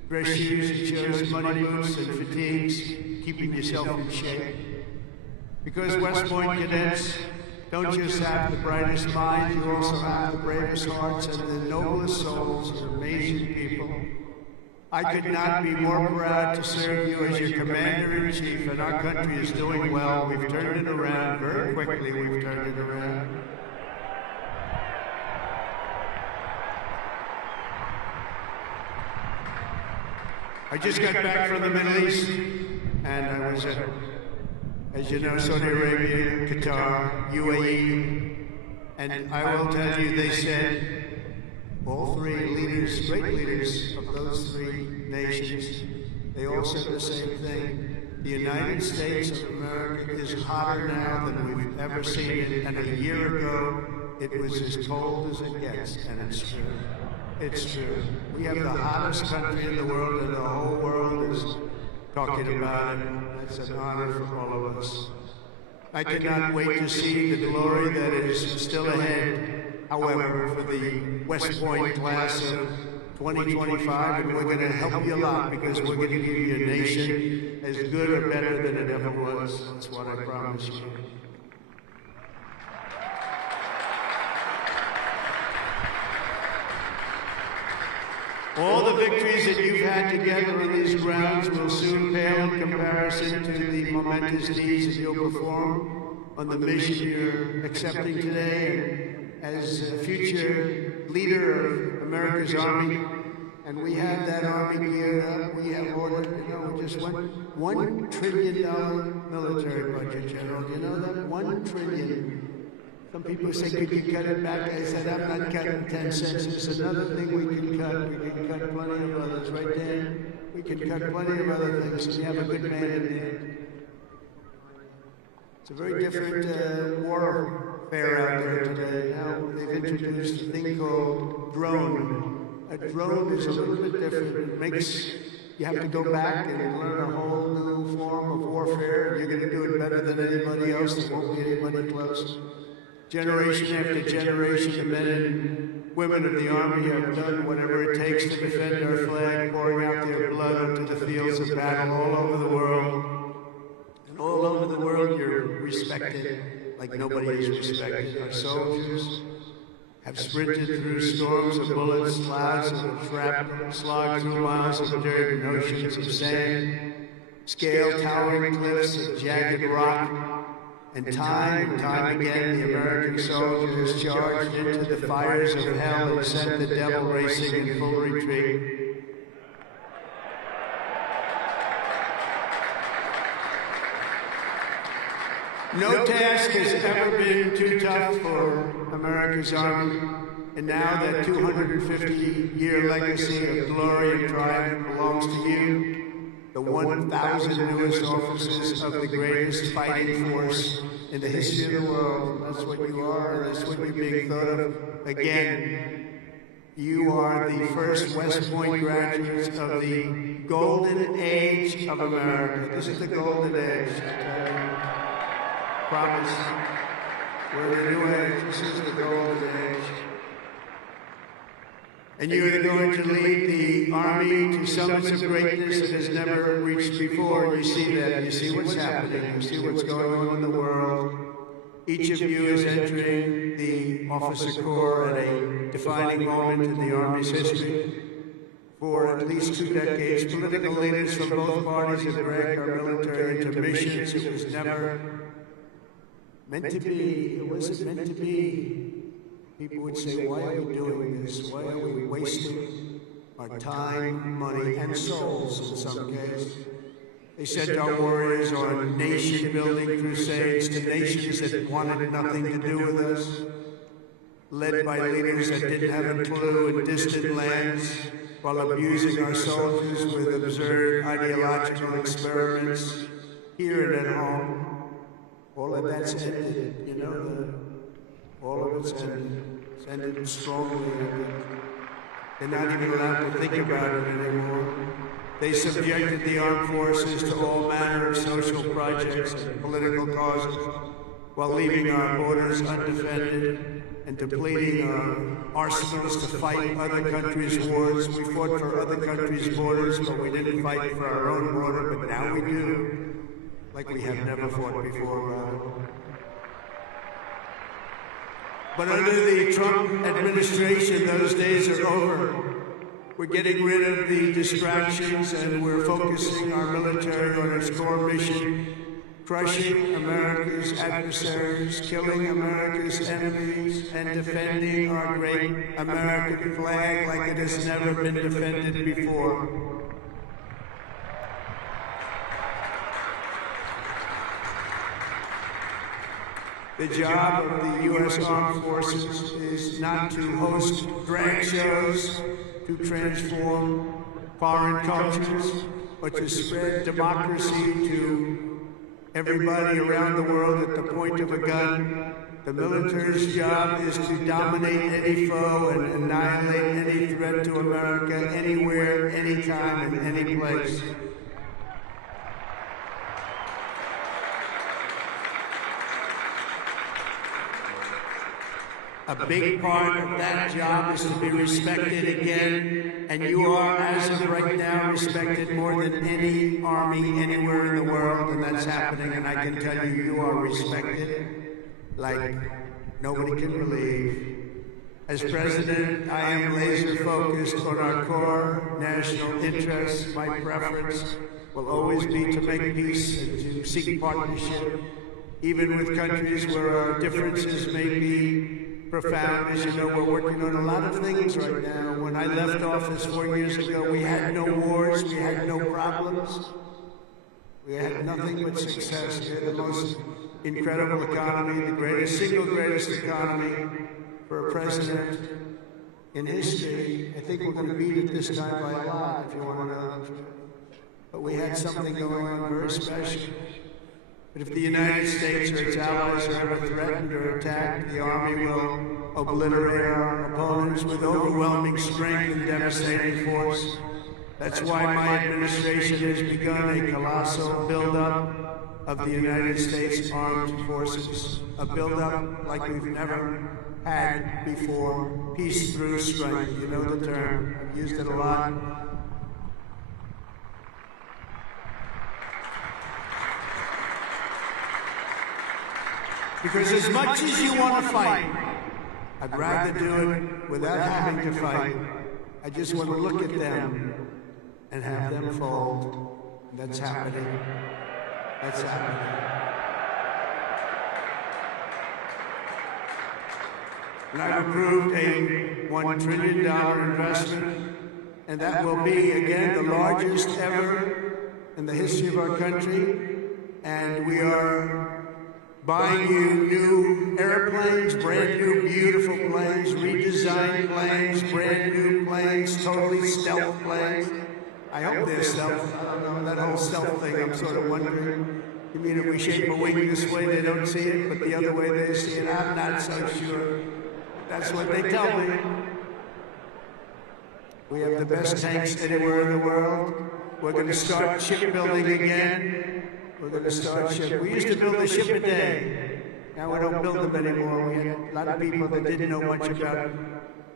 dress shoes, you chose money boots and fatigues, keeping yourself in shape. Because West Point cadets don't just have the brightest minds, you also have the bravest hearts and the noblest souls. You're amazing people. I could not be more proud to serve you as your commander-in-chief, and our country is doing well. We've turned it around very quickly. We've turned it around. I just got back from the Middle East, and I was at, as you know, Saudi Arabia, Qatar, UAE, and I will tell you, they said, all three leaders, great leaders of those three nations, they all said the same thing. The United States of America is hotter now than we've ever seen it, and a year ago, it was as cold as it gets, and it's true. It's true. We have the hottest country in the world, and the whole world is talking about it. That's an honor for all of us. I cannot wait to see the glory that is still ahead. However, for the West Point class of 2025, and we're going to help you a lot because we're going to give you a nation as good or better than it ever was. That's what I promise you. All the victories that you've had together on these grounds will soon pale in comparison to the momentous deeds that you'll perform on the mission you're accepting today. And as a future leader of America's Army, and we have that Army geared up, we have ordered, just $1 trillion military budget, General. You know that? $1 trillion. Some people say, could you cut it back? I said, I'm not cutting 10 cents. It's another thing we can cut. We can cut plenty of others, right, Dan? We can cut plenty of other things. We have a good man in there. It's a very different warfare out there today. Now they've introduced a thing called drone. A drone is a little bit different. It makes you have to go back and learn a whole new form of warfare. You're going to do it better than anybody else. There won't be anybody close. Generation after generation, the men and women of the Army have done whatever it takes to defend our flag, pouring out their blood onto the fields of battle all over the world. And all over the world, you're respected like nobody is respected. Our soldiers have sprinted through storms of bullets, clouds of shrapnel, slogged through miles of dirt and oceans of sand, scaled towering cliffs of jagged rock. And time again, the American soldier has charged into the fires of hell and sent the devil racing in full retreat. No task has ever been too tough for America's Army, and now that 250-year legacy of glory and triumph belongs to you. The 1,000 newest officers of the greatest fighting force in the history of the world. That's what you are, and that's what you're being thought of. Again, you are the first West Point graduates of the golden age of America. This is the golden age. Promise. We're the new age. This is the golden age. And you are going to lead the Army to summits of greatness that has never reached before. You see that. You see what's happening. You see what's going on in the world. Each of you is entering the officer corps at a defining moment in the Army's history. For at least 2 decades, political leaders from both parties have dragged our military into missions it was never meant to be. It wasn't meant to be. People would say, why are we doing this? Why are we wasting our time, money, and souls in some cases? They sent our warriors on nation-building crusades to nations that wanted nothing to do with us, led by leaders that didn't have a clue in distant lands, while abusing our soldiers with absurd ideological experiments here and at home. All of that's ended, you know, all of it's ended strongly. They're not even allowed to think about it anymore. They subjected the armed forces to all manner of social projects and political causes, while leaving our borders undefended and depleting our arsenals to fight other countries' wars. We fought for other countries' borders, but we didn't fight for our own border, but now we do, like we have never fought before. But under the Trump administration, those days are over. We're getting rid of the distractions and we're focusing our military on its core mission, crushing America's adversaries, killing America's enemies, and defending our great American flag like it has never been defended before. The job of the U.S. Armed Forces is not to host drag shows, to transform foreign cultures, but to spread democracy to everybody around the world at the point of a gun. The military's job is to dominate any foe and annihilate any threat to America, anywhere, anytime, and any place. A big part of that job is to be respected again, and you are, as of right now, respected more than any army anywhere in the world, and that's happening, and I can tell you, you are respected like nobody can believe. As president, I am laser focused on our core national interests. My preference will always be to make peace and to seek partnership, even with countries where our differences may be profound. As you know, we're working on a lot of things right now. When I left office 4 years ago, we had no wars, we had no problems. We had nothing but success. We had the most incredible economy, the single greatest economy for a president in history. I think we're going to beat it this time by a lot, if you want to know. But we had something going on very special. But if the United States or its allies are ever threatened or attacked, the Army will obliterate our opponents with overwhelming strength and devastating force. That's why my administration has begun a colossal buildup of the United States Armed Forces. A buildup like we've never had before. Peace through strength. You know the term. I've used it a lot. Because as much as you want to fight, I'd rather do it without having to fight. I just want to look at them and have them fold. That's happening. That's happening. And I've approved a $1 trillion investment, and that will be, again, the largest ever in the history of our country. And we are buying you new airplanes, brand new beautiful planes, redesigned planes, brand new planes, totally stealth planes. I hope they're stealth. I don't know, that whole stealth thing, I'm sort of wondering. You mean if we shape a wing this way, they don't see it, but the other way they see it? I'm not so sure. That's what they tell me. We have the best tanks anywhere in the world. We're going to start shipbuilding again. We're going to start ship. We used to build a ship a day. Now we don't build them anymore. We had a lot of people that didn't know much about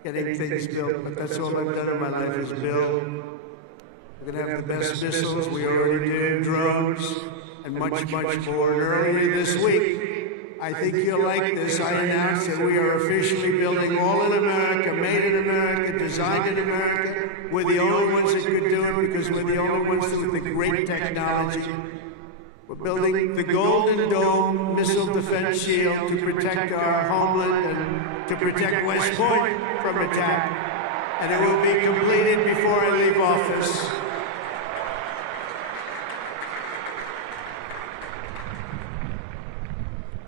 getting things built, but that's all I've done in my life is build. We're going to have the best missiles. We already did drones and much, much more. And earlier this week, I think you'll like this, I announced that we are officially building all in America, made in America, designed in America. We're the only ones that could do it because we're the only ones with the great technology. We're building the Golden Dome missile defense shield to protect our homeland and to protect West Point from attack. And it will be completed before I leave office.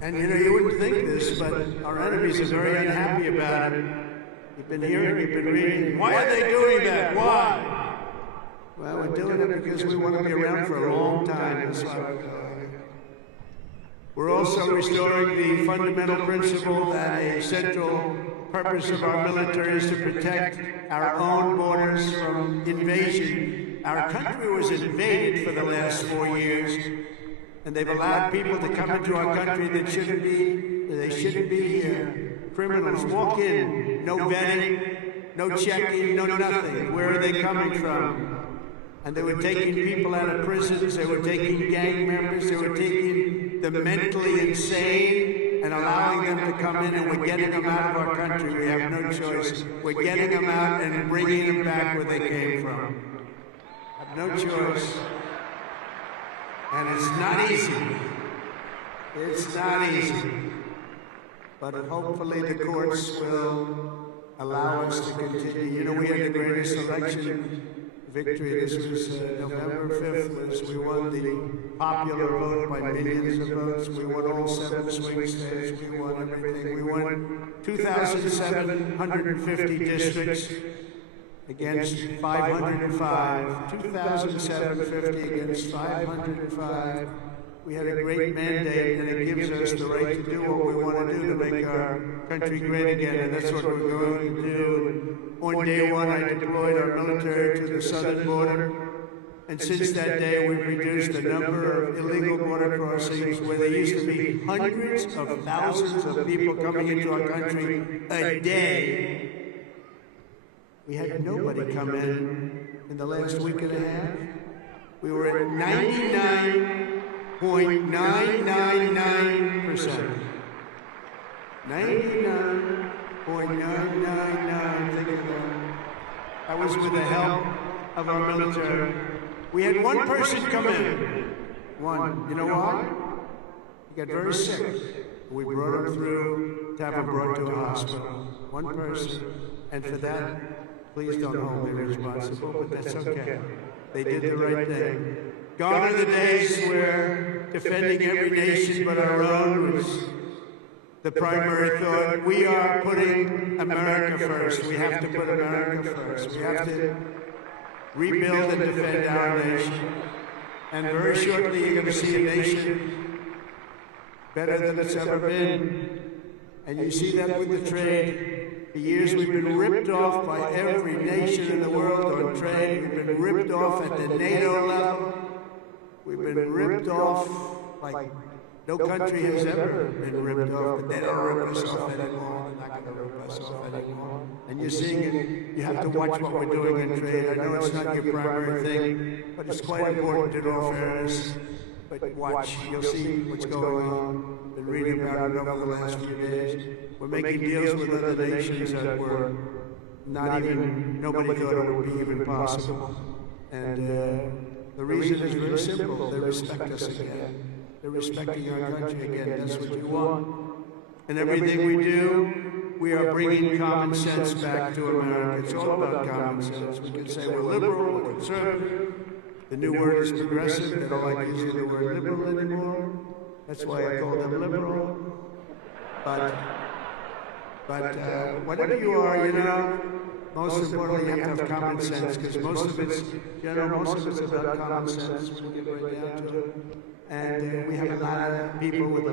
And you know, you wouldn't think this, but our enemies are very unhappy about it. You've been hearing, you've been reading. Why are they doing that? Why? Well, we're doing it because we want to be around for a long time. That's why we're doing it. We're also restoring the fundamental principle that a central purpose of our military is to protect our own borders from invasion. Our country was invaded for the last 4 years, and they've allowed people to come into our country that shouldn't be here. Criminals walk in, no vetting, no checking, no nothing. Where are they coming from? And they were taking people out of prisons, they were taking gang members, they were taking the mentally insane and allowing them to come in, and we're getting them out of our country. We have no choice. We're getting them out and bringing them back where they came from. Have no choice. And it's not easy. It's not easy. But hopefully the courts will allow us to continue. You know, we had the greatest election victory. This was November 5th. We won the popular vote by millions of votes. We won all 7 swing states. We won everything. We won 2,750 districts against 505. 2,750 against 505. We had a great mandate, and it gives us the right to do what we want to do to make our country great again, and that's what we're going to do. On day one, I deployed our military to the southern border, and since that day, we've reduced the number of illegal border crossings, where there used to be hundreds of thousands of people coming into our country a day. We had nobody come in the last week and a half. We were at 99.999%. 99.999. Think of that. That was with the help of our military. We had one person come in. One. You know why? He got very sick. We brought him through to have him brought to a hospital. One person. And for that, please don't hold me responsible, but that's okay. They did the right thing. Gone are the days where defending every nation but our own was the primary thought. We are putting America first. We have to put America first. We have to rebuild and defend our nation. And very shortly you're going to see a nation better than it's ever been. And you see that with the trade. For years we've been ripped off by every nation in the world on trade. We've been ripped off at the NATO level. We've been ripped off like no country has ever been ripped off, but they don't rip us off anymore. They're not going to rip us off anymore. And you're seeing it. You have to watch what we're doing in trade. I know it's not your primary thing, but it's quite important in all fairness. But watch, you'll see what's going on. Been reading about it over the last few days. We're making deals with other nations that were nobody thought it would be even possible. And the reason is very simple. They respect us again. They're respecting our country again. That's what you want. And everything we do, we are bringing common sense back to America. It's all about common sense. We can say we're liberal, we're conservative. The new word is progressive. They don't like using the word liberal anymore. That's why I call them liberal. But whatever you are, you know, most importantly, you have to have common sense, because most of it's about common sense when you get right down to it. And we have a lot of people with a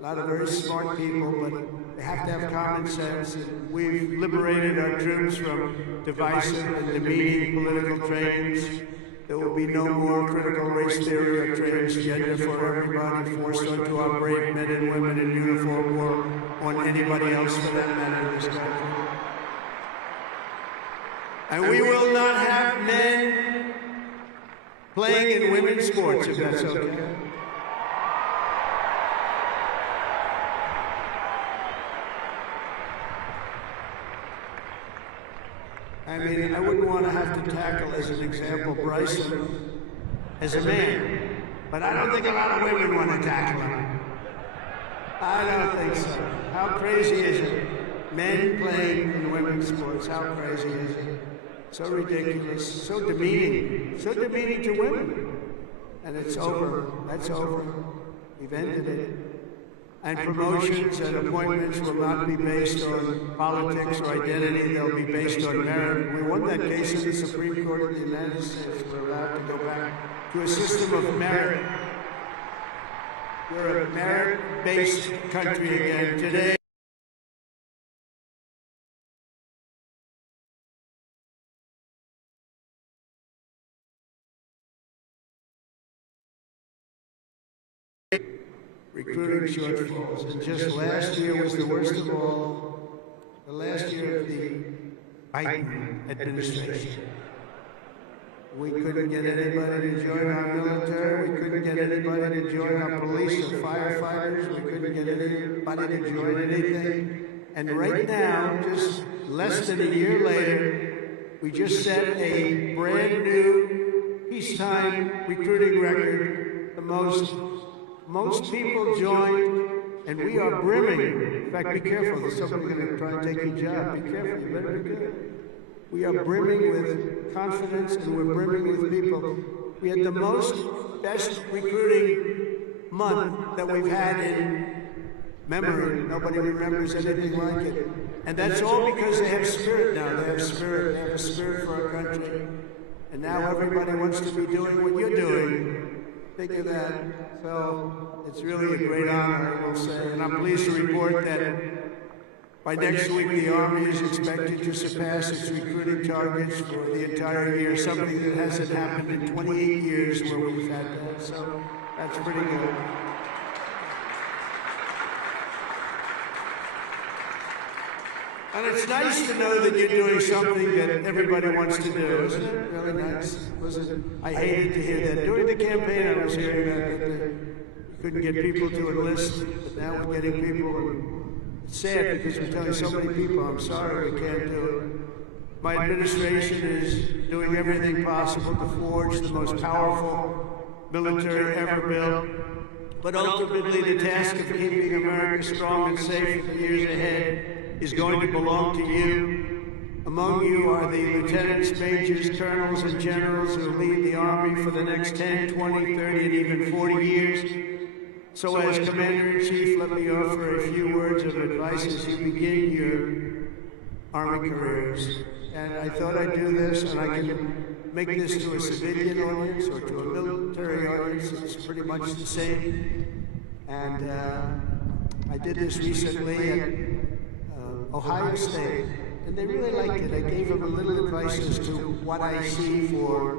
lot of very smart people, but they have to have common sense. And we've liberated our troops from divisive and demeaning political trains. There will be no more critical race theory or transgender for everybody forced onto our brave men and women in uniform or on anybody else for that matter in this country. And we will not have men playing in women's sports, if that's okay. I mean, I wouldn't want to have to tackle, as an example, Bryson as a man. But I don't think a lot of women want to tackle him. I don't think so. How crazy is it? Men playing in women's sports, how crazy is it? So ridiculous, so demeaning to women. And it's over. That's over. We've ended it. And promotions and appointments will not be based on politics or identity, they'll be based on merit. We won that case in the Supreme Court of the United States. We're allowed to go back to a system of merit. We're a merit-based country again. Today, recruiting shortfalls, and just last year was the worst of all, the last year of the Biden administration. We couldn't get anybody to join our military, we couldn't get anybody to join our police or firefighters, we couldn't get anybody to join anything. And right now, just less than a year later, we just set a brand new peacetime recruiting record, the most people joined, and we are brimming. In fact, be careful, there's somebody going to try and take your job. Be careful, you better be good. We are brimming with confidence, and we're brimming with people. We had the best recruiting month that we've had in memory. Nobody remembers anything like it. And that's all because they have spirit now. They have spirit. They have a spirit for our country. And now everybody wants to be doing what you're doing. Think of that. So it's really a great honor, I will say. And I'm pleased to report that by next week, the Army is expected to surpass its recruiting targets for the entire year, something that hasn't happened in 28 years where we've had that. So that's pretty good. And it's nice to know that you're doing something that everybody wants to do, isn't it? Really nice. I hated to hear that. During the campaign, I was hearing that you couldn't get people to enlist, but now we're getting people. It's sad because we're telling so many people, I'm sorry, we can't do it. My administration is doing everything possible to forge the most powerful military ever built. But ultimately, the task of keeping America strong and safe for the years ahead is going to belong to you. Among you are the lieutenants, majors, colonels, and generals who lead the Army for the next 10, 20, 30, and even 40 years. So as Commander-in-Chief, let me offer a few words of advice as you begin your Army careers. And I thought I'd do this, and I can make this to a civilian audience or to a military audience. It's pretty much the same. And I did this recently at Ohio State, and they really liked it. I gave them a little advice as to what I see for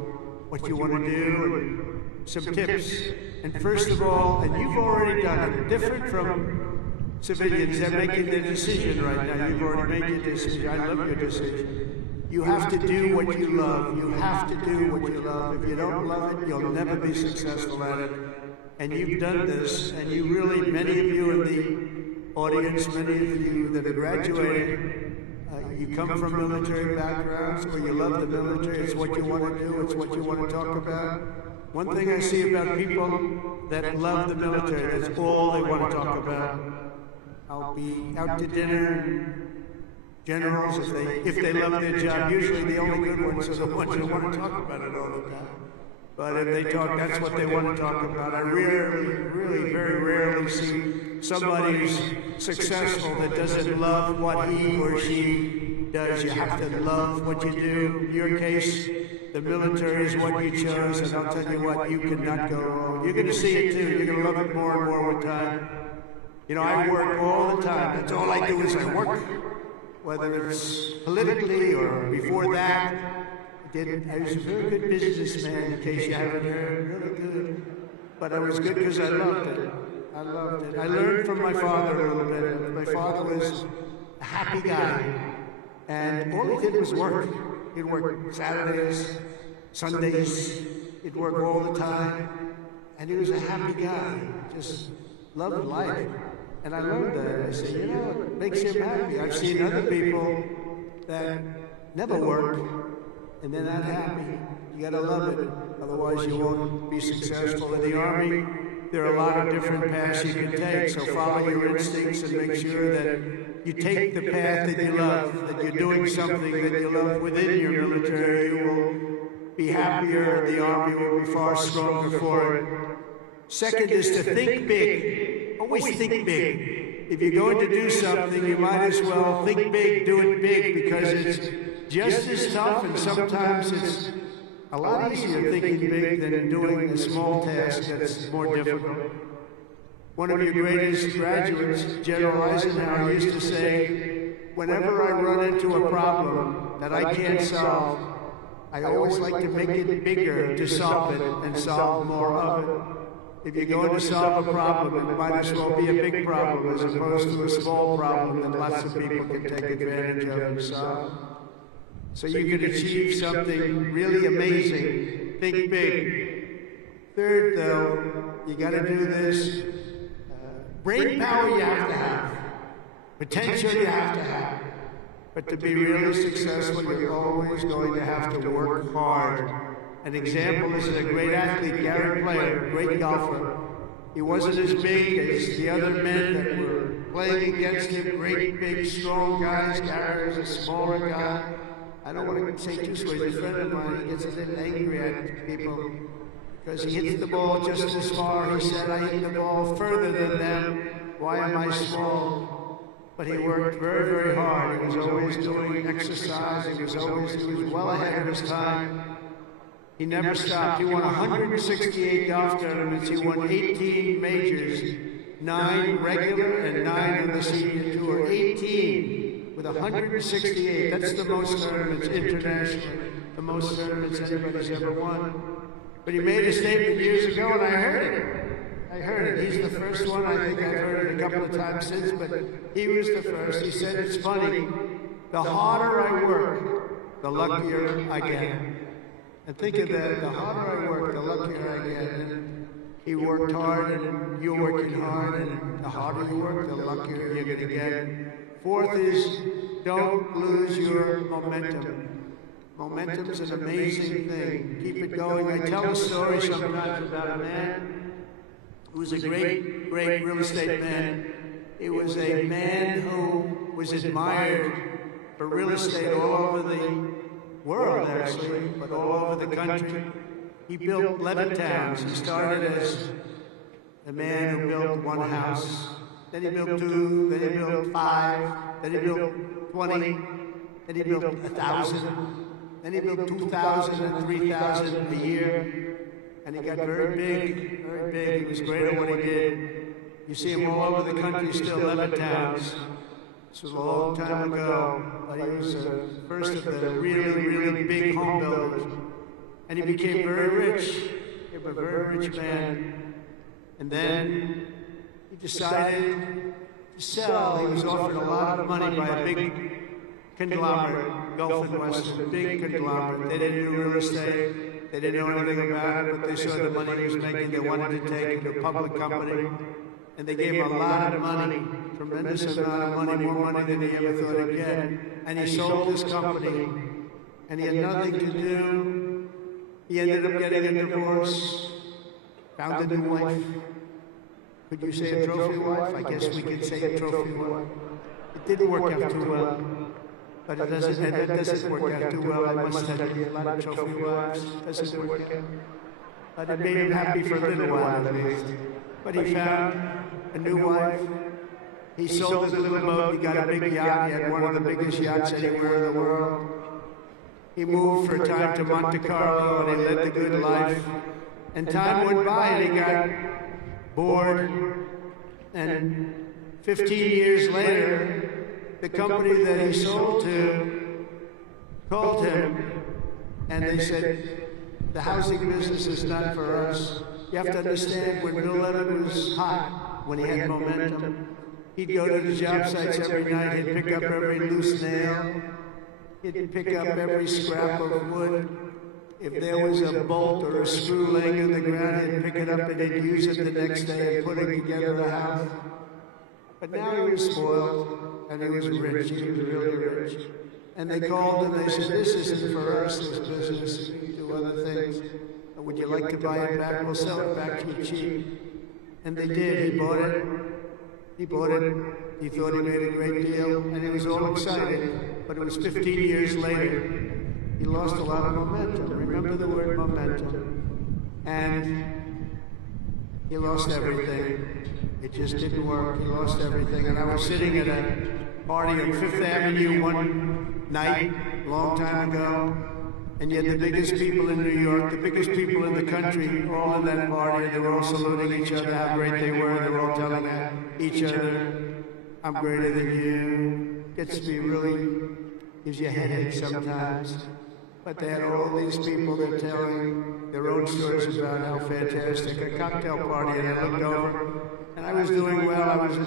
what you want to do, and some tips. And first of all, and you've already done it, different from civilians, they're making their decision right now. You've already made your decision. I love your decision. You have to do what you love. You have to do what you love. If you don't love it, you'll never be successful at it. And you've done this, and you really, many of you in the audience, many of you that are graduating, you come from military backgrounds, or you love the military, it's what you want to do, it's what you want to talk about. One thing I see about people that love the military, that's all they want to talk about. I'll be out to dinner, generals, if they love their job, usually the only good ones are the ones who want to talk about it all the time. But if they talk, that's what they want to talk about. I really, very rarely see somebody who's successful that doesn't love what he or she does. You have to love what you do. In your case, the military is what you chose, and I'll tell you what, you cannot go wrong. You're going to see it too. You're going to love it more and more with time. You know, I work all the time. That's all I do is I work. Whether it's politically or before that. I was a very good businessman, in case you haven't heard, really good. But I was good because I loved it. I loved it. I learned from my father a little bit. My father was a happy guy, and all he did was work. He'd work Saturdays, Sundays, he'd work all the time, and he was a happy guy, just loved life. And I learned that. I said, you know, it makes him happy. I've seen other people that never work, and they're not happy. You gotta love it, otherwise you won't be successful. In the Army, there are a lot of different paths you can take, so follow your instincts and make sure that you take the path that you love, that you're doing something that you love within your military. You will be happier, the Army will be far stronger for it. Second is to think big. always think big. If you're going to do something, you might as well think big, do it big, because it's just as tough, and sometimes it's a lot easier thinking big than doing a small task that's more difficult. One of your greatest graduates, General Eisenhower, used to say, whenever I run into a problem that I can't solve, I always like to make it bigger to solve it and solve more of it. If you're going to solve a problem, it might as well be a big problem as opposed to a small problem that lots of people can take advantage of and solve. So you can achieve something really amazing. Think big. Third, though, you got to do this. Brain power you have to have. Potential you have to have. But to be really successful, you're always going to have to work hard. An example is a great athlete, Gary Player, great golfer. He wasn't as big as the other men that were playing against him, great, big, strong guys. Gary was a smaller guy. I don't want to say too sweet. He's a friend of mine. He gets a little angry at people because he hits the ball just as far. He said, I hit the ball further than them. Why am I small? But he worked very, very hard. He was always doing exercise. He was well ahead of his time. He never stopped. He won 168 golf tournaments. He won 18 majors, 9 regular and 9 on the senior tour. 18 with 168. That's the most tournaments internationally, the most tournaments anybody's ever won. But he made a statement years ago, and I heard it. He's the first one. I think I've heard it a couple of times since, but he was the first. He said, it's funny. The harder I work, the luckier I get. And think of that, the harder I work, the luckier I get. And he worked hard, and you're working hard, and the harder you work, the luckier you're going to get. Fourth is, don't lose your momentum. Momentum is an amazing thing. Keep it going. I tell a story sometimes about a man who was a great, great real estate man. It was a man who was admired for real estate all over the world, actually, but all over the country. He built 11 towns. He started as a man who built one house. Then he built 2, then he built 5, then he built 20, then he built 1,000, then he built 2,000 and 3,000 a year. And he got very big, very big. He was great at what he did. You see him all over the country, still 11 towns. This was a long time ago, but he was the first of the really, really big home builders. And he became very rich. He was a very rich man. And then he decided to sell. He was offered a lot of money by a big conglomerate, Gulf and Western, big conglomerate. They didn't do real estate. They didn't know anything about it, but they saw the money he was making. They wanted to take it to a public company. And they gave him a lot of money, tremendous amount of money, more money than he ever thought he'd get. And he sold his company, and he had nothing to do. He ended up getting a divorce, found a new wife. Could you say a trophy wife? I guess we could say a trophy wife. It didn't work out too well. But it doesn't work out too well. I must tell you, a lot of trophy wives doesn't work out. But it made him happy for a little while at least. But he found a new wife. He sold his little boat. He got a big yacht. He had one of the biggest yachts anywhere in the world. He moved for a time to Monte Carlo, and he led the good life. And time went by, and he got bored. And 15 years later, the company that he sold to called him, and they said, the housing business is not for us. You have to understand, when Bill Leonard was hot, when he had momentum, he'd go to the job sites every night. He'd pick up every loose nail. He'd pick up every scrap of wood. If there was a bolt or a screw laying in the ground, he'd pick it up and he'd use it the next day and put it together the house. But now he was spoiled, and he was rich. He was really rich. And they called him, they said, this isn't for us, this business. We do other things. Would you like to buy it back? We'll sell it back to you cheap. And they did. He bought it. He bought it. He thought he made a great deal, and he was all excited. But it was 15 years later. He lost a lot of momentum. Remember the word momentum. And he lost everything. It just didn't work. He lost everything. And I was sitting at a party on Fifth Avenue one night, a long time ago, and yet the biggest people in New York, the biggest people in the country, were all in that party. They were all saluting each other, how great they were. They were all telling each other, I'm greater than you. Gets me really, gives you a headache sometimes. But they had all these people that are telling their own stories about how fantastic a cocktail party, and I looked over, and I was doing well. I was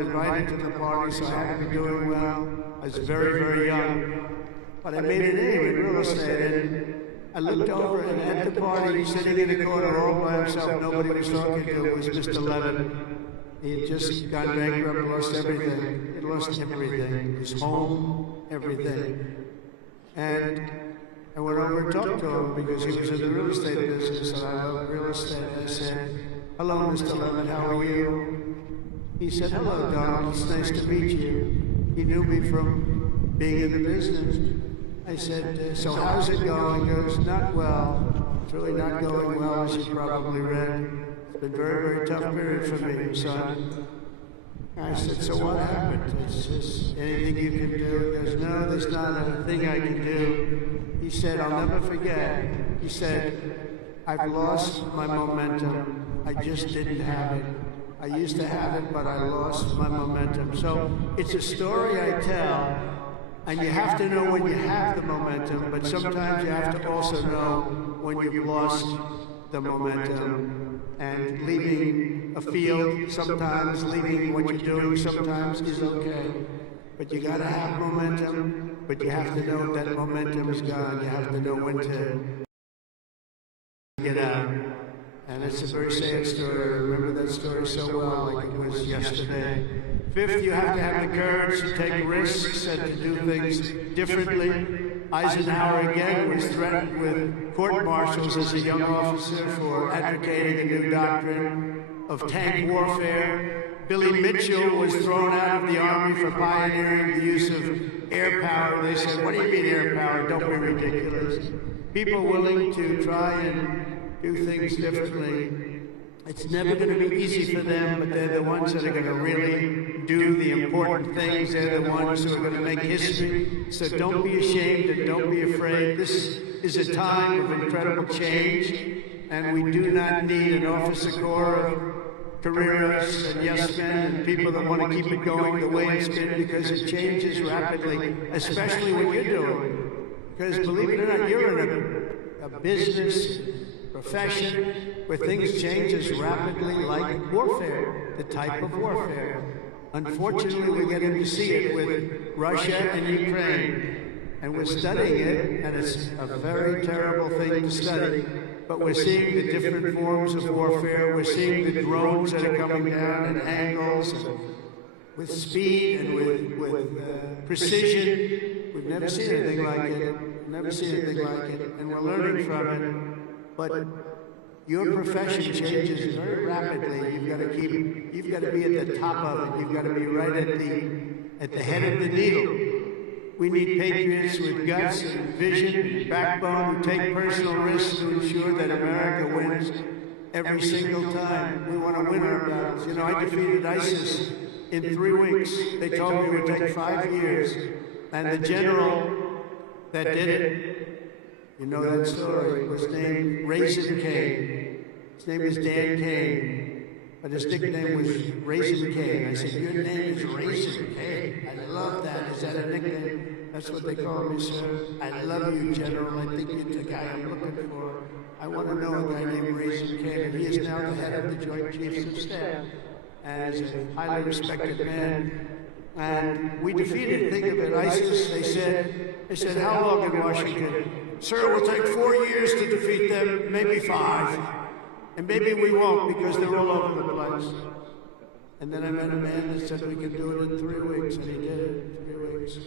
invited to the party, so I had to be doing well. I was very, very young. But I made a name in real estate, and I looked over, and at the party, sitting in the corner all by himself, nobody was talking to, was Mr. Levin. He had just gone bankrupt, lost everything. He lost everything. His home, everything. And I went over and talked to him because he was in the real estate business, and I love real estate. I said, hello, Mr. Levin, how are you? He said, hello, Donald, it's nice to meet you. He knew me from being in the business. I said, so how's it going? He goes, not well. It's really not going well, as you probably read. It's been a very, very tough period for me, son. I said, so what happened? Is this anything you can do? He goes, no, there's not a thing I can do. He said, I'll never forget. He said, I've lost my momentum. I just didn't have it. I used to have it, but I lost my momentum. So it's a story I tell, and you have to know when you have the momentum, but sometimes you have to also know when you've lost the momentum. And leaving a field sometimes, leaving what you're doing sometimes is okay. But you gotta have momentum, but you have to know that momentum is gone. You have to know when to get out. And it's a very sad story. I remember that story so well, like it was yesterday. Fifth, you have to have the courage to take risks and to do things differently. Eisenhower again was threatened with court-martials as a young officer for advocating a new doctrine of tank warfare. Billy Mitchell was thrown out of the Army for pioneering the use of air power. They said, what do you mean air power? Don't be ridiculous. People willing to try and do things differently. It's never going to be easy for them, but they're the ones that are going to really do the important things. They're the ones who are going to make history. So don't be ashamed and don't be afraid. This is a time of incredible change, and we do not need an officer corps of careerists and yes men and people that want to keep it going the way it's been, because it changes rapidly, especially what you're doing. Because believe it or not, you're in a business profession where things change as rapidly like warfare, the type of warfare. Unfortunately, we're getting to see it with Russia and Ukraine, and we're studying it, and it's a very terrible thing to study, but we're seeing the different forms of warfare. We're seeing the drones that are coming down at angles, and with speed and with precision. We've never seen anything like it. Never seen anything like it, and we're learning from it. But your profession changes very rapidly. You've got to be at the top of it. You've got to be right at the head of the needle. We need patriots with guts and vision and backbone who take personal risks to ensure that America wins every single time. We want to win our battles. You know, I defeated ISIS in 3 weeks. They told me it would take 5 years. And the general that did it, you know that story, was named Raisin Cane. His name is Dan Cane, but his nickname was Raisin Cane. I said, your name is Raisin Cane. I love that. Is that a nickname? That's what they call me, sir. I love you, General. I think you're the guy I'm looking for. I want to know a guy named Raisin Cane, and he is now the head of the Joint Chiefs of Staff, and is a highly respected man. And we defeated, think of it, ISIS. They said, how long in Washington? Sir, it will take 4 years to defeat them, maybe 5. And maybe we won't, because they're all over the place. And then I met a man that said we could do it in 3 weeks, and he did it in 3 weeks.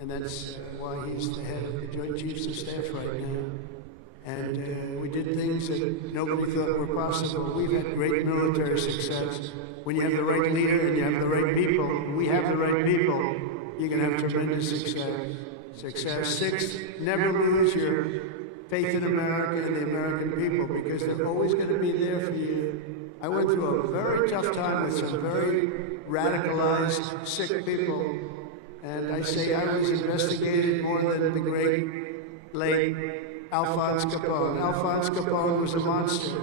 And that's why he's the head of the Joint Chiefs of Staff right now. And we did things that nobody thought were possible. We've had great military success. When you have the right leader and you have the right people, we have the right people, you can have tremendous success. Sixth, never lose your faith in America and the American people, because they're always going to be there for you. I went through a very tough time with some very radicalized, sick people. And I say I was investigated more than the great, late Alphonse Capone. Alphonse Capone was a monster.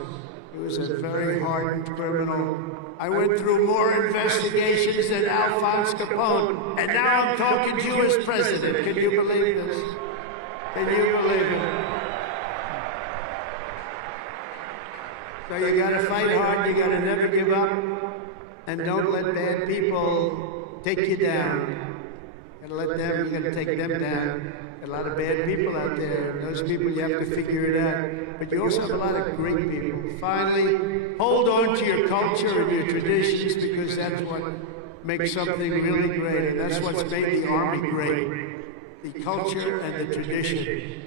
He was a very hardened criminal. I went through more investigations than Alphonse Capone, and now I'm talking to you as president. Can you believe this? Can you believe it? So you gotta fight hard, you gotta never give up, and don't let bad people take you down. You gotta let them, you gotta take them down. A lot of bad people out there, and those people you have to figure it out. But you also have a lot of great people. Finally, hold on to your culture and your traditions, because that's what makes something really great, and that's what's made the Army great. The culture and the tradition.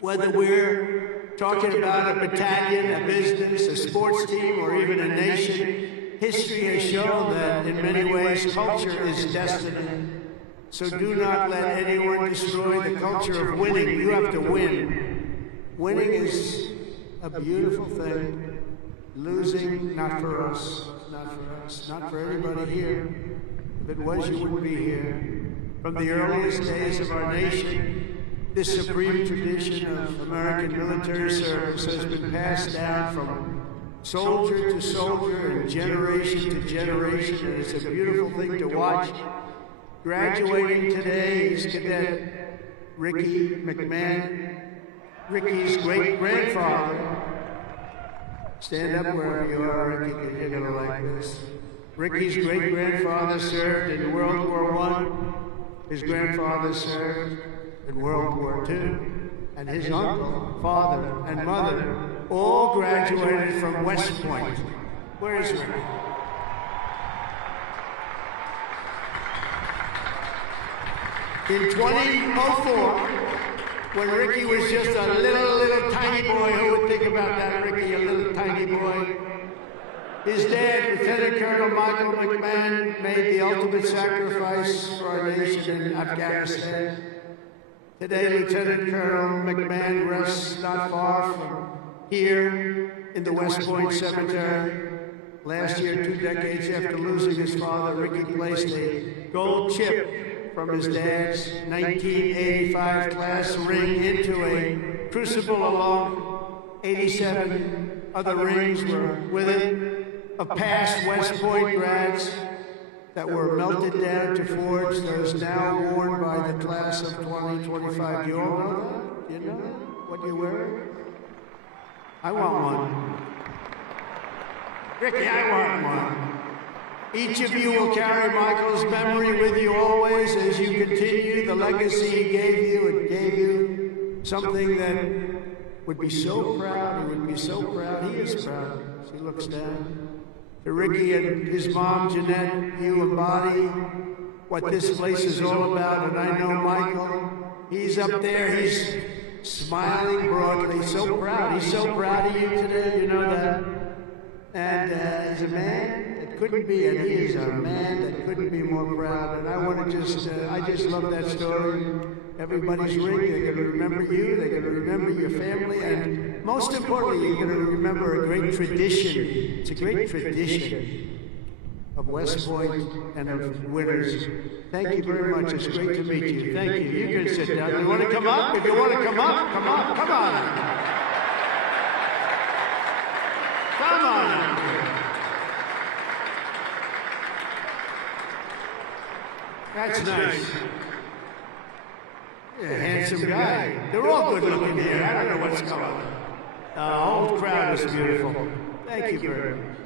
Whether we're talking about a battalion, a business, a sports team, or even a nation, history has shown that in many ways culture is destiny. So do not let anyone destroy the culture of winning. You have to win. Winning is a beautiful thing. Losing, not for us. Not for us. Not for anybody here. If it was, you wouldn't be here. From the earliest days of our nation, this supreme tradition of American military service has been passed down from soldier to soldier and generation to generation, and it's a beautiful thing to watch. Graduating today is Cadet Ricky McMahon, Ricky's great-grandfather. Stand up wherever you are, Ricky, because you're going to like this. Ricky's great-grandfather served in World War I. His grandfather served in World War II. And his uncle, father, and mother all graduated from West Point. Where is Ricky? In 2004, when Ricky was just a little tiny boy, who would think about that, Ricky, a little tiny boy? His dad, Lieutenant Colonel Michael McMahon, made the ultimate sacrifice for our nation in Afghanistan. Today, Lieutenant Colonel McMahon rests not far from here in the West Point Cemetery. Last year, 2 decades after losing his father, Ricky placed a gold chip from his dad's 1985 class ring into a crucible along 87 other rings were with it of past West Point grads that were melted down to forge those now worn by the class of 2025. You all know that? You know what you wear? I want one. Ricky, I want one. Each of you will carry Michael's memory with you always as you continue the legacy he gave you. It gave you something that would be so proud. He would be so proud. He is proud. As he looks down. To Ricky and his mom, Jeanette, you embody what this place is all about. And I know Michael, he's up there. He's smiling broadly. So proud. He's so proud of you today. You know that. And he's a man that couldn't be, and he is a man that couldn't be more proud. And I want to just, I just love that story. Everybody's ring, they're going to remember you, they're going to remember your family, and most importantly, you're going to remember a great tradition. It's a great tradition of West Point and of winners. Thank you very much. It's great to meet you. Thank you. You can sit down. You want to come up? If you want to come up, come on, come on. Come on. That's nice. Yeah, handsome guy. They're all good looking here. I don't know what's going on. The whole crowd is beautiful. Thank you very much.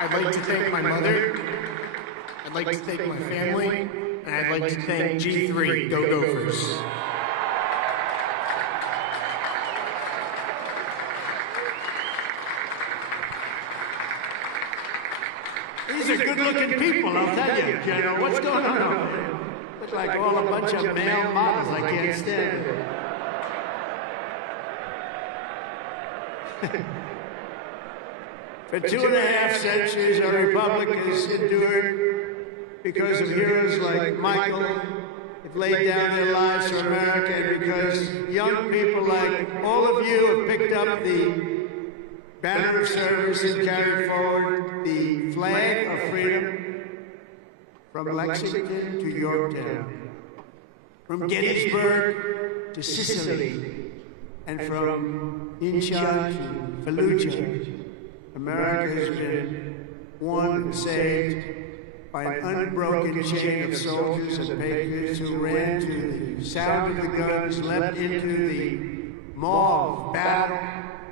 I'd like to thank my mother. I'd like to thank my family. And I'd like to thank G3, Go Gophers. These are good-looking people, I'll tell you, General. What's going on over there? Look like all a bunch of male models. I can't stand it. For 2.5 centuries, our republic has endured because of heroes like Michael, the have laid down their lives for America, and because young people like all of you have picked up the banner of service and carried forward the flag of freedom from Lexington to Yorktown, from Gettysburg to Sicily, and from Incheon to Fallujah. America has been won and saved by an unbroken chain of soldiers and patriots who ran to the sound of the guns, leapt into the maw of battle,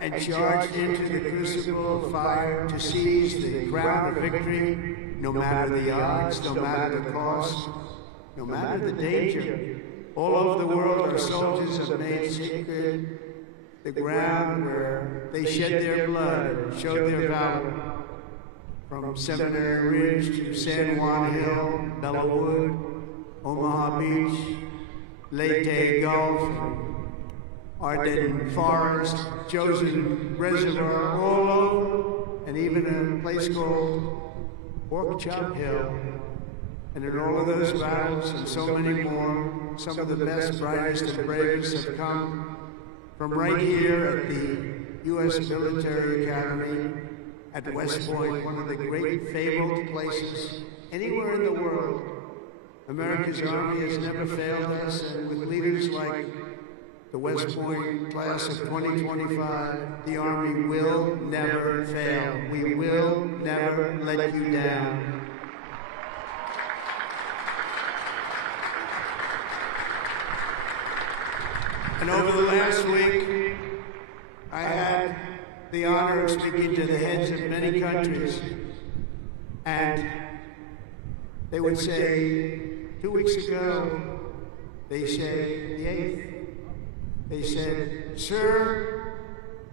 and charged into the crucible of fire to seize the crown of victory, no matter the odds, no matter the cost, no matter the danger. All over the world, our soldiers have made sacred the ground where they shed their blood and showed their valor. From Seminary Ridge to San Juan Hill, Bellawood, Omaha Beach, Leyte Gulf, Ardennes Forest, Chosen Reservoir, all over, and even a place called Pork Chop Hill. And in all of those battles and so many more, some of the best, brightest, and bravest have come from right here at the U.S. Military Academy at West Point, one of the great fabled places anywhere in the world. America's Army has never failed us, and with leaders like the West Point class of 2025, the Army will never fail. We will never let you down. And over the last week, I had the honor of speaking to the heads of many countries, and they would say, 2 weeks ago, they said, the 8th, they said, "Sir,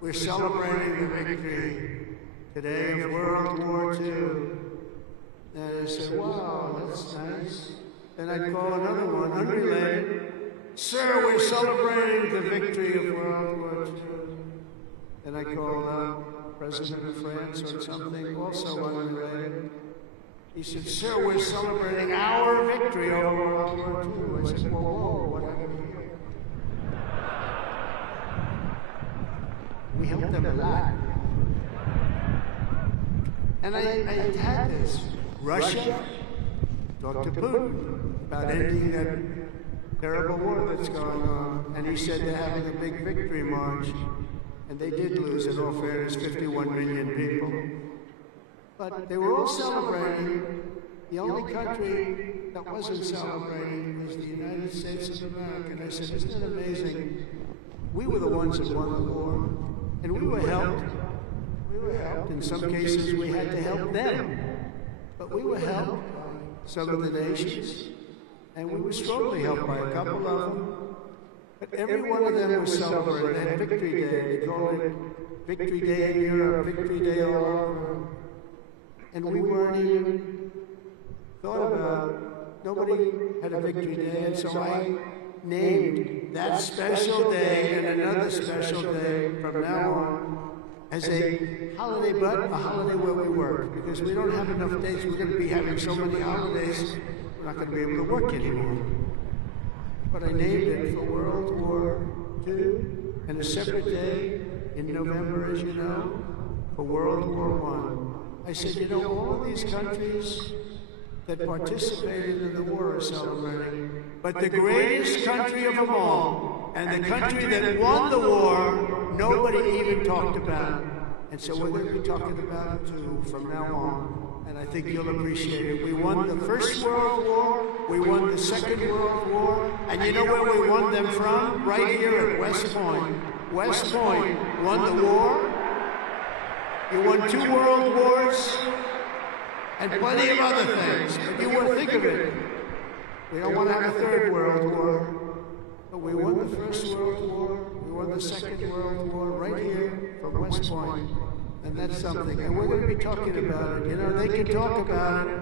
we're celebrating the victory today of World War II. And I said, wow, that's nice. Then I'd call another one, unrelated. "Sir, we're celebrating the victory of World War II. Then I called out President of France or something, also unrelated. He said, "Sir, we're celebrating our victory over World War II. I said, whoa, what happened here? We helped them a lot. And I had this. Russia talked to Putin about ending that terrible war that's going on. And he said they're having a big victory march. And they did lose, in all fairness, 51 million people. But they were all celebrating. The only country that wasn't celebrating was the United States of America. And I said, isn't it amazing? We were the ones that won the war. And we were helped. We were helped. In some cases, we had to help them. But we were helped by some of the nations. And we were strongly helped by a couple of them. But every one of them was celebrating. They had Victory Day. They called it Victory Day in Europe, Victory Day all over. And we weren't even thought about. Nobody had a Victory Day. And so I named that special day and another special day from now on as a holiday, but a holiday where we work. Because we don't have enough days. We're going to be having so many holidays, we're not going to be able to work anymore. But I named it for World War II, and a separate day in November, as you know, for World War I. I said, you know, all of these countries that participated in the war are celebrating, but the greatest country of them all, and the country that won the war, nobody even talked about. And so we're going to be talking about it too from now on, and I think you'll appreciate it. We won the First World War, we won the Second World War, and you know where we won them from? Right here at West Point. West Point won the war. You won 2 world wars, and plenty of other things, but you won't think of it. We don't want to have a 3rd World War, but we won the First World War, we won the Second World War right here from West Point, and that's something. And we're going to be talking about it. You know, they can talk about it,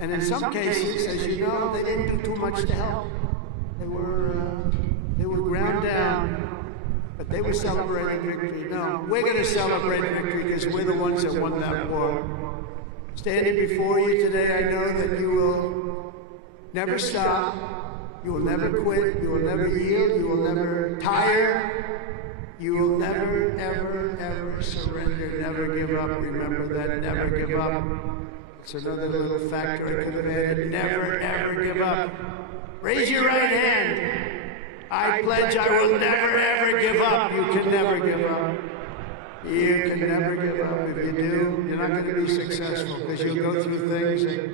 and in some cases, as you know, they didn't do too much to help. They were ground down. But they were celebrating victory. No, we're going to celebrate victory because we're the ones that won that war. Standing before you today, I know that you will never stop. You will never quit. You will never yield. You will never tire. You will never, ever, ever surrender. Never give up. Remember that. Never give up. It's another little factor I could have added. Never, ever give up. Raise your right hand. I pledge I will never, ever give up. You can never give up. You can never give up. If you do, you're not going to be successful because you'll go through things that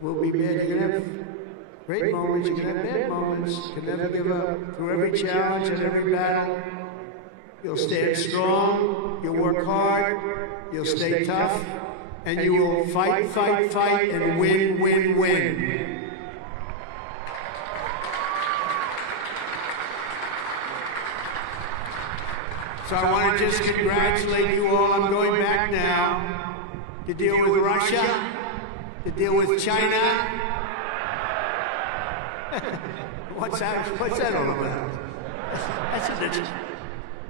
will be bad. You're going to have great moments. You're going to have bad moments. You can never give up. Through every challenge and every battle, you'll stand strong. You'll work hard. You'll stay tough. And you will fight, fight, fight, and win, win, win. So I want to just congratulate you all. I'm going back now to deal with Russia, to deal with China. What's that all about? That's a ditch.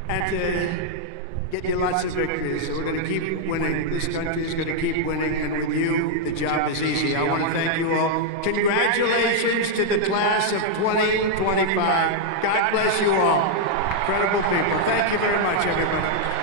And to get you lots of victories. So we're going to keep winning. This country is going to keep winning. And with you, the job is easy. I want to thank you all. Congratulations to the class of 2025. God bless you all. Incredible people. Thank you very much, everybody.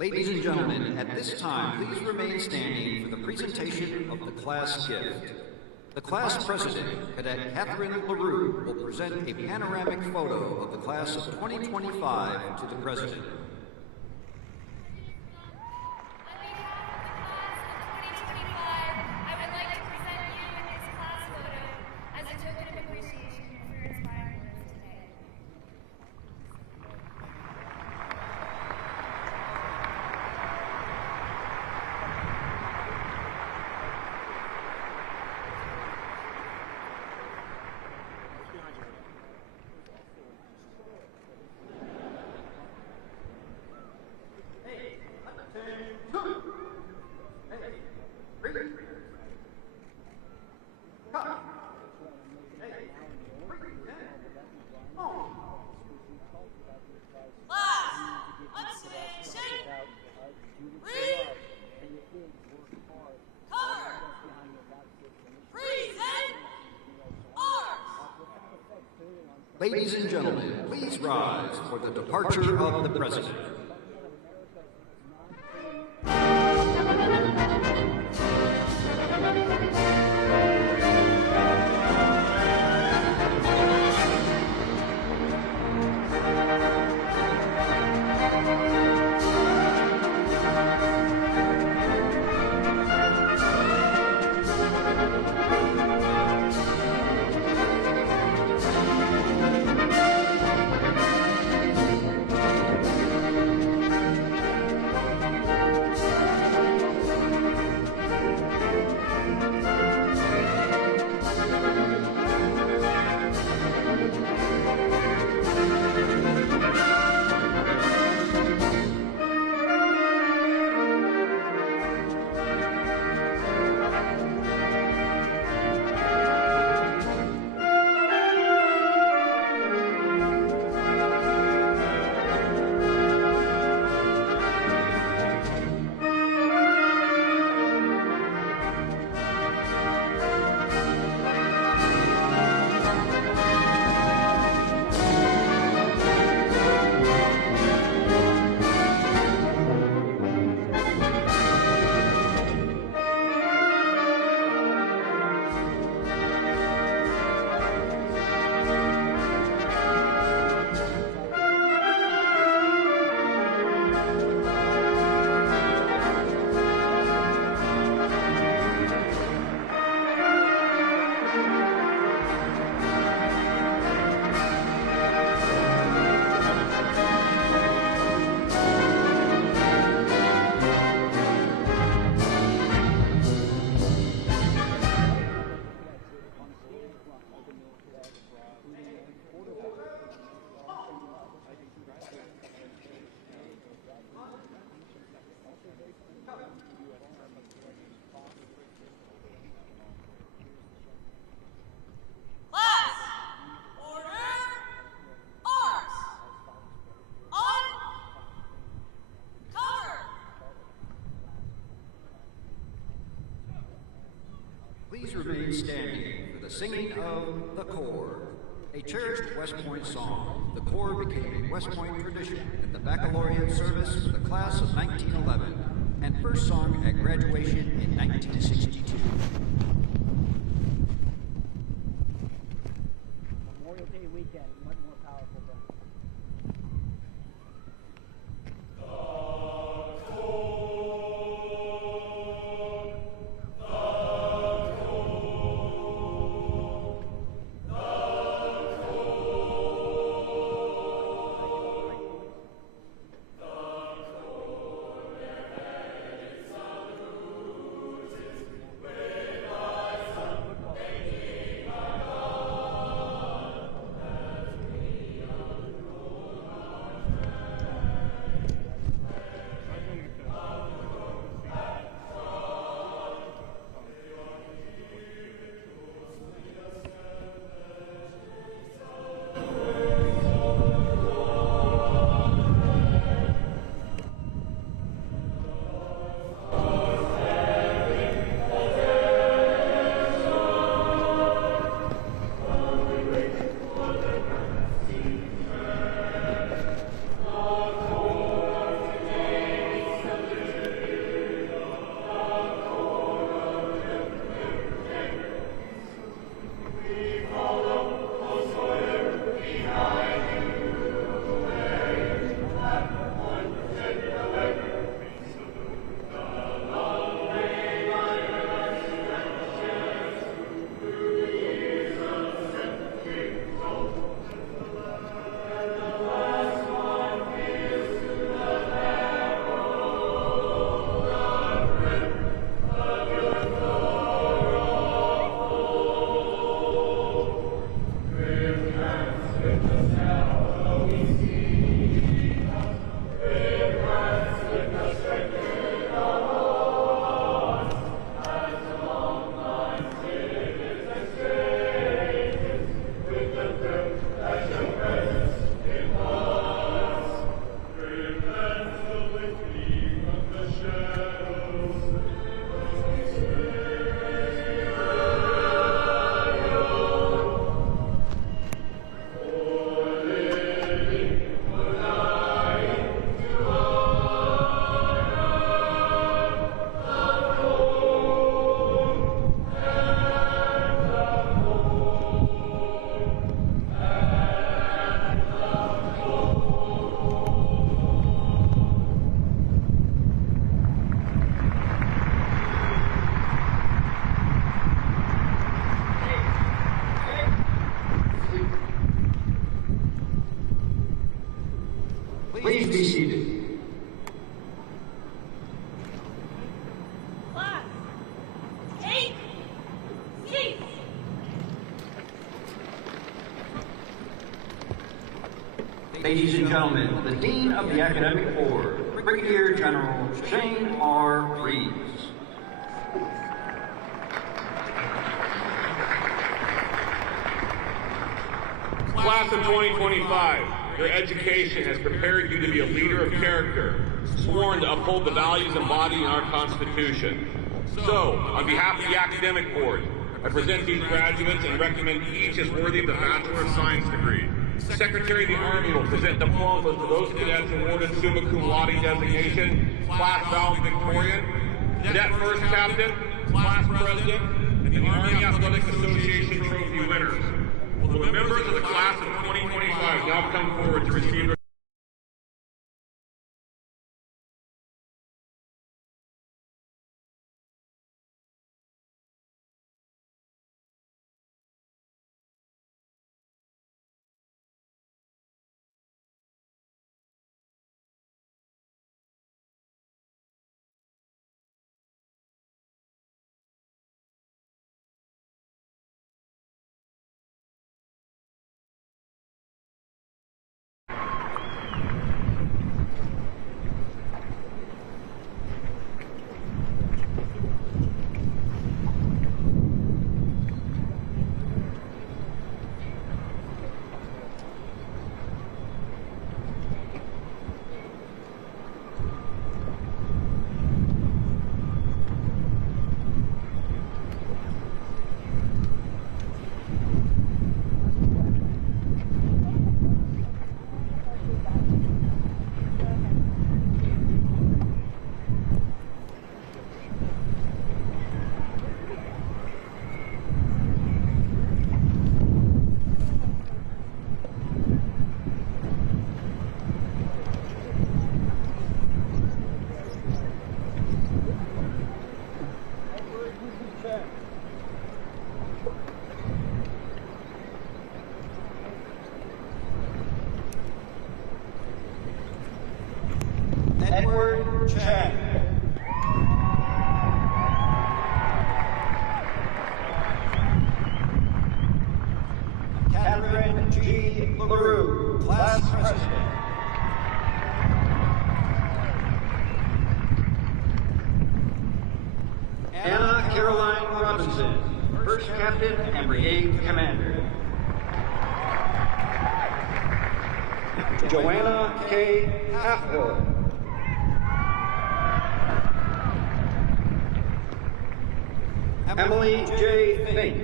Ladies and gentlemen, at this time, please remain standing for the presentation of the class gift. The class president, Cadet Catherine LaRue, will present a panoramic photo of the class of 2025 to the president. Ladies and gentlemen, please rise for the departure of the president. please remain standing for the singing of The Corps, a cherished West Point song. The Corps became a West Point tradition at the baccalaureate service for the class of 1911 and first sung at graduation in 1962. Memorial Day weekend, what more powerful than? Please be seated. Class, take seats. Ladies and gentlemen, the Dean of the Academic Board, Brigadier General Shane R. Reeves. Class of 2025. Your education has prepared you to be a leader of character, sworn to uphold the values embodied in our Constitution. So, on behalf of the Academic Board, I present these graduates and recommend each as worthy of the Bachelor of Science degree. Secretary of the Army will present diplomas to those cadets awarded summa cum laude designation, class valedictorian, cadet first captain, class president, and the Army Athletic Association trophy winners. Will the members of the class of 2025 now come forward to receive their Edward Chen. Catherine G. LaRue, Class President. Anna Caroline Robinson, First Captain and Brigade Commander. Joanna K. Halfhill. Emily J. Fink.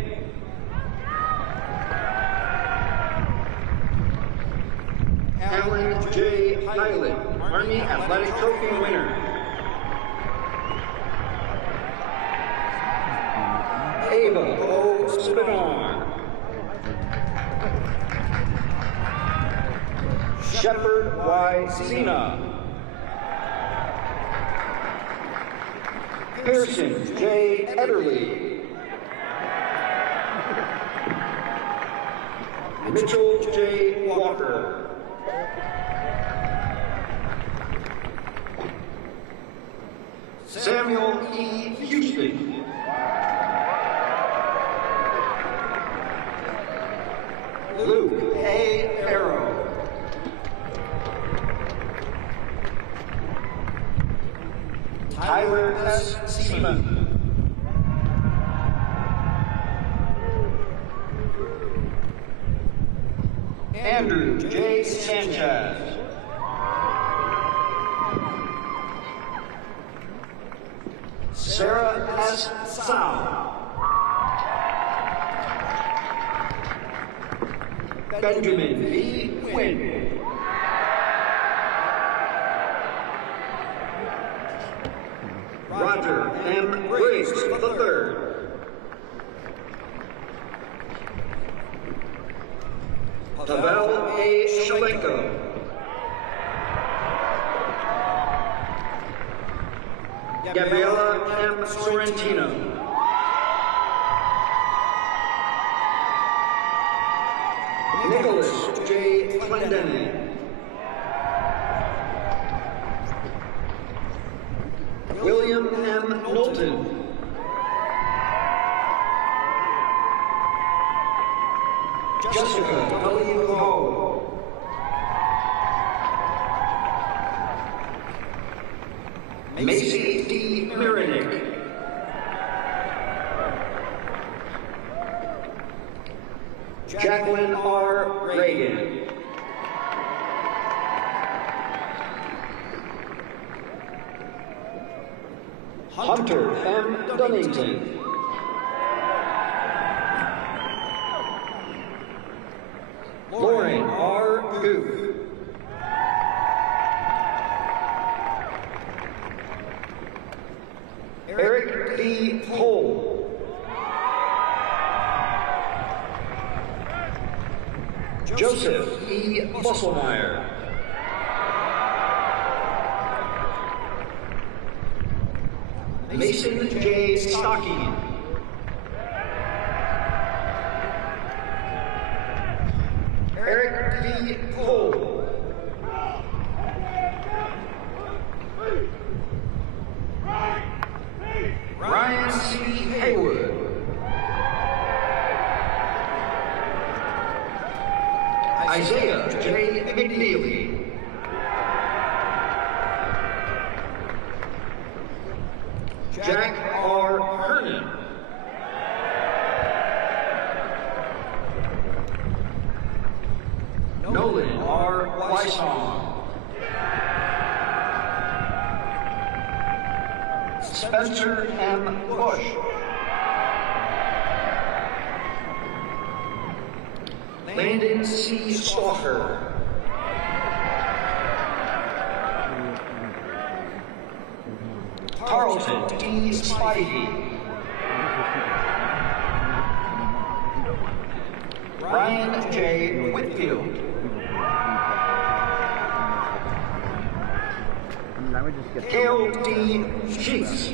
Alan J. Hyland, Army Athletic Trophy winner. Ava O. Spinar. Shepard Y. Cena. Pearson J. Ederly. Mitchell J. Walker. Samuel E. Houston. Luke A. Arrow. Tyler S. Seaman. Andrew J. Sanchez. Sarah S. Sao. Benjamin V. Quinn. Roger M. Briggs III. Pavel A. Shalenko. Gabriela M. Sorrentino. Nicholas J. Clendenin. William M. Knowlton. Jessica W. Ho. Macy D. Merinick. Jacqueline R. Reagan. Hunter M. Dunnington. Lauren R. Goof. Eric D. Cole. Joseph E. Musselmeyer. Mason J. Stocking. Eric D. Cole. Ryan C. Haywood. Isaiah J. McNeely. Jack R. Hernan. Nolan R. Weissong. Spencer M. Bush. Landon C. Stalker. Carlton D. Spivey. Ryan J. Whitfield. Gail D. Sheets.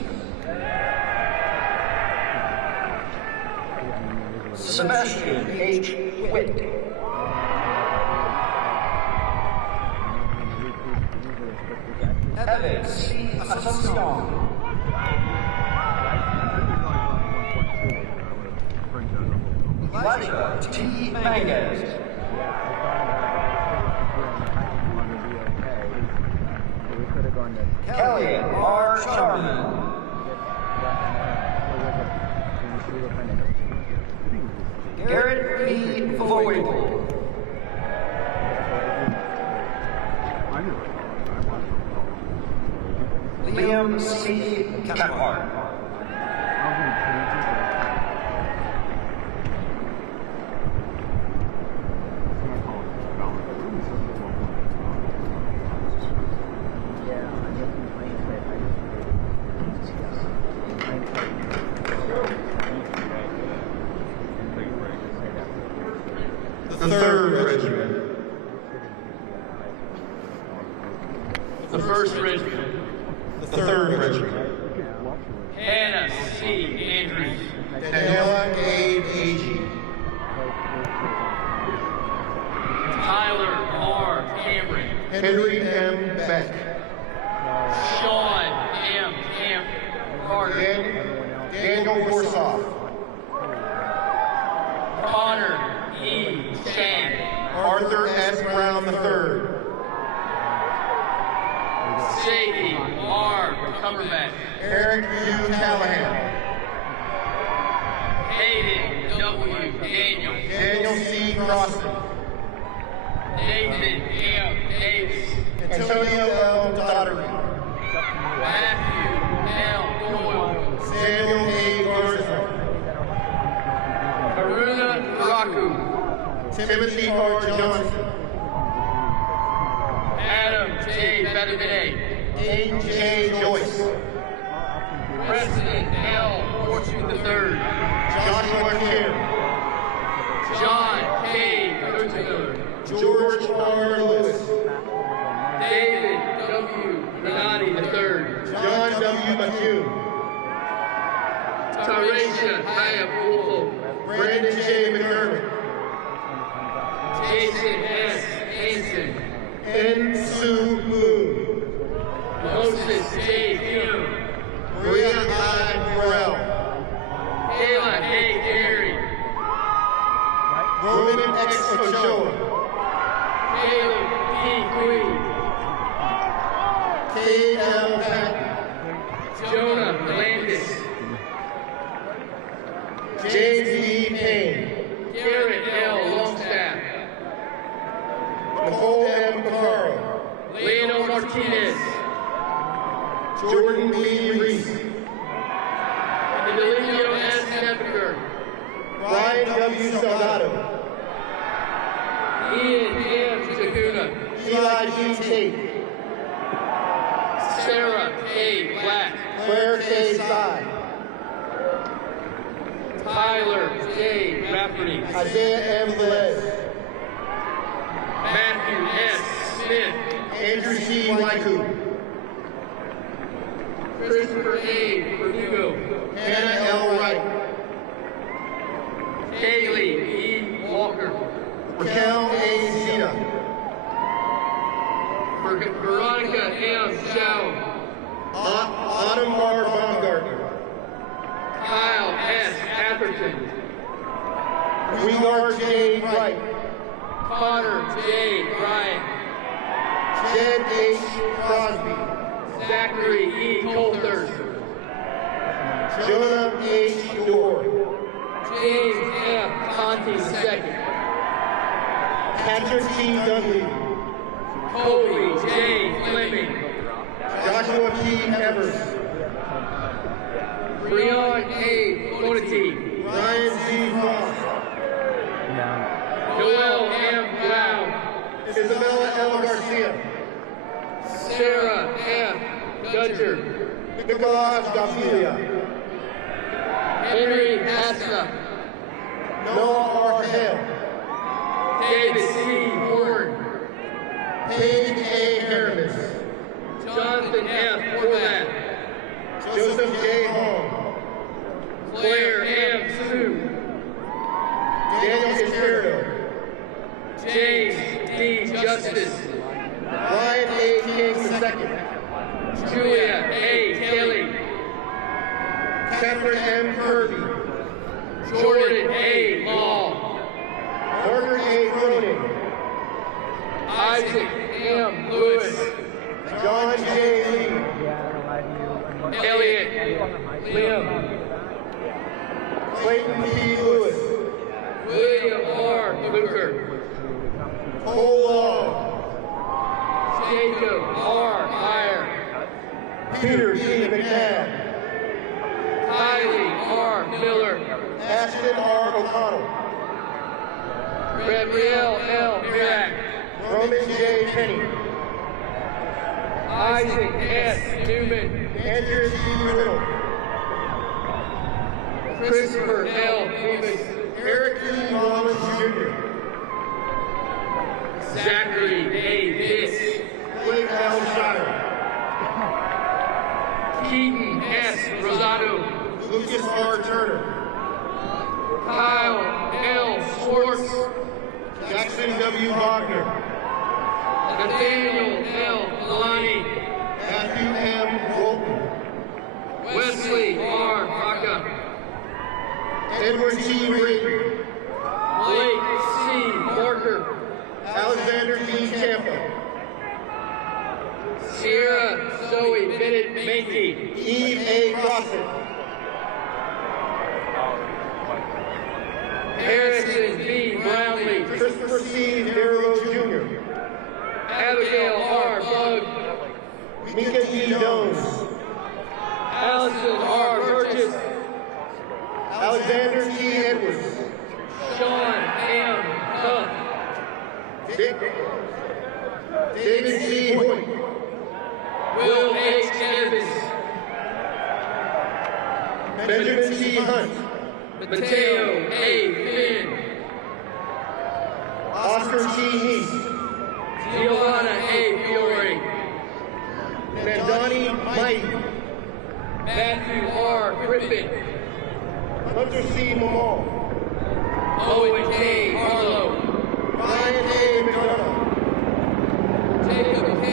Sebastian H. Witt. Evan C. Asuncion. Elijah T. Mangas. Kelly R. Sharman. Garrett B. Vogel. Liam C. Cathcart. The 3rd Regiment. The 1st Regiment. The 3rd Regiment. Hannah C. Andrews. Daniela A. Agee. Tyler R. Cameron. Henry M. Beck. Sean M. Carter. Daniel Gorsoff. Connor E. Chang. Arthur S. Brown III. Sadie R. Cumberbatch. Eric U. Callahan. Hayden W. Daniel. Daniel C. Crosby. Nathan M. Davis. Antonio L. Daughtery. Matthew L. Doyle. Samuel A. Garza. Haruna Raku. Timothy R. Johnson. Adam J. Benavide. A.J. Joyce. President L. Fortune III. Joshua Kim. John K. Kutzler. George R. Lewis. David W. Renati III. John W. McHugh. Tarisha Hayabulu. Brandon J. McDermott. Jason S. Hanson. N. Sue Moon. Moses J. Kim. Maria I. Burrell. Kayla A. Gary. Roman X. Ochoa. Caleb P. Queen. K. L. Patton. Jonah Landis. James E. Payne. Garrett L. Longstaff. Nicole M. Carl. Leonel Martinez. Jordan B. Reese. Emilio S. Nebeker. Brian W. Salgado. Ian M. Chaguna. Eli G. Tate. Sarah K. Black. Claire K. Sy. Tyler J. Rafferty. Isaiah M. Velez. Matthew S. Smith. Andrew C. Waiku. Christopher A. Verdugo. Hannah L. Wright. Kaylee E. Walker. Raquel A. Zeta. Veronica M. Chow. Autumn R. Baumgartner. Kyle S. Atherton. Regar J. Wright. Connor J. Bryant. Jed H. Crosby. Zachary E. Coulter. Jonah H. Dorr. James F. Conti II. Patrick T. Dudley. Colby J. Fleming. Joshua T. Evers. Breon A. Bonati. Ryan Z. Ross. Joel M. Brown. Isabella L. Garcia. Sarah F. Dudger. Nicolas Gavilia. Henry Hassa. Noah R. Hale. David C. Horn. Payne A. Harris. Jonathan F. Horvath. Joseph J. Hall. Claire M. Sue. Daniel Castillo. James D. Justice. Ryan A. King II. Julia A. Kelly. Catherine M. Kirby. Jordan A. Law. Margaret A. Cronin. Isaac M. Lewis. John J. Lee. Elliot Lim. Clayton P. Lewis. William R. Luker. Cole Long. Jacob R. Meyer. Peter C. McNabb. Kylie R. Miller. Ashton R. O'Connell. Gabrielle L. Mirac. Roman J. Penny. Isaac S. Newman. Andrew C. Riddle. Christopher L. Bemis. Eric E. Rollins Jr. Zachary A. Biss. Blake L. Shire. Keaton S. Rosado. Lucas R. Turner. Kyle L. Schwartz. Jackson W. Wagner. Nathaniel L. Malani. Matthew M. Walton. Wesley R. Rocca. Edward T. Brayton. Blake C. Barker. Alexander D. Tampa. Sierra Zoe Bennett Mankey. Eve A. Crossett. Harrison B. Brownlee. Christopher C. Darrow Jr. Abigail R. Bug. Mika E. Jones. Allison R. Burgess. Alexander T. Edwards. Sean M. Huff. David C. Hoyt. Will H. Evans. Benjamin T. Hunt. Mateo A. Finn. Oscar T. Heath. Giovanna A. Fiore. Vandani Mike. Matthew R. Griffin. Hunter C. Mamal. Owen K. Harlow. Ryan A. McDonough. Jacob K.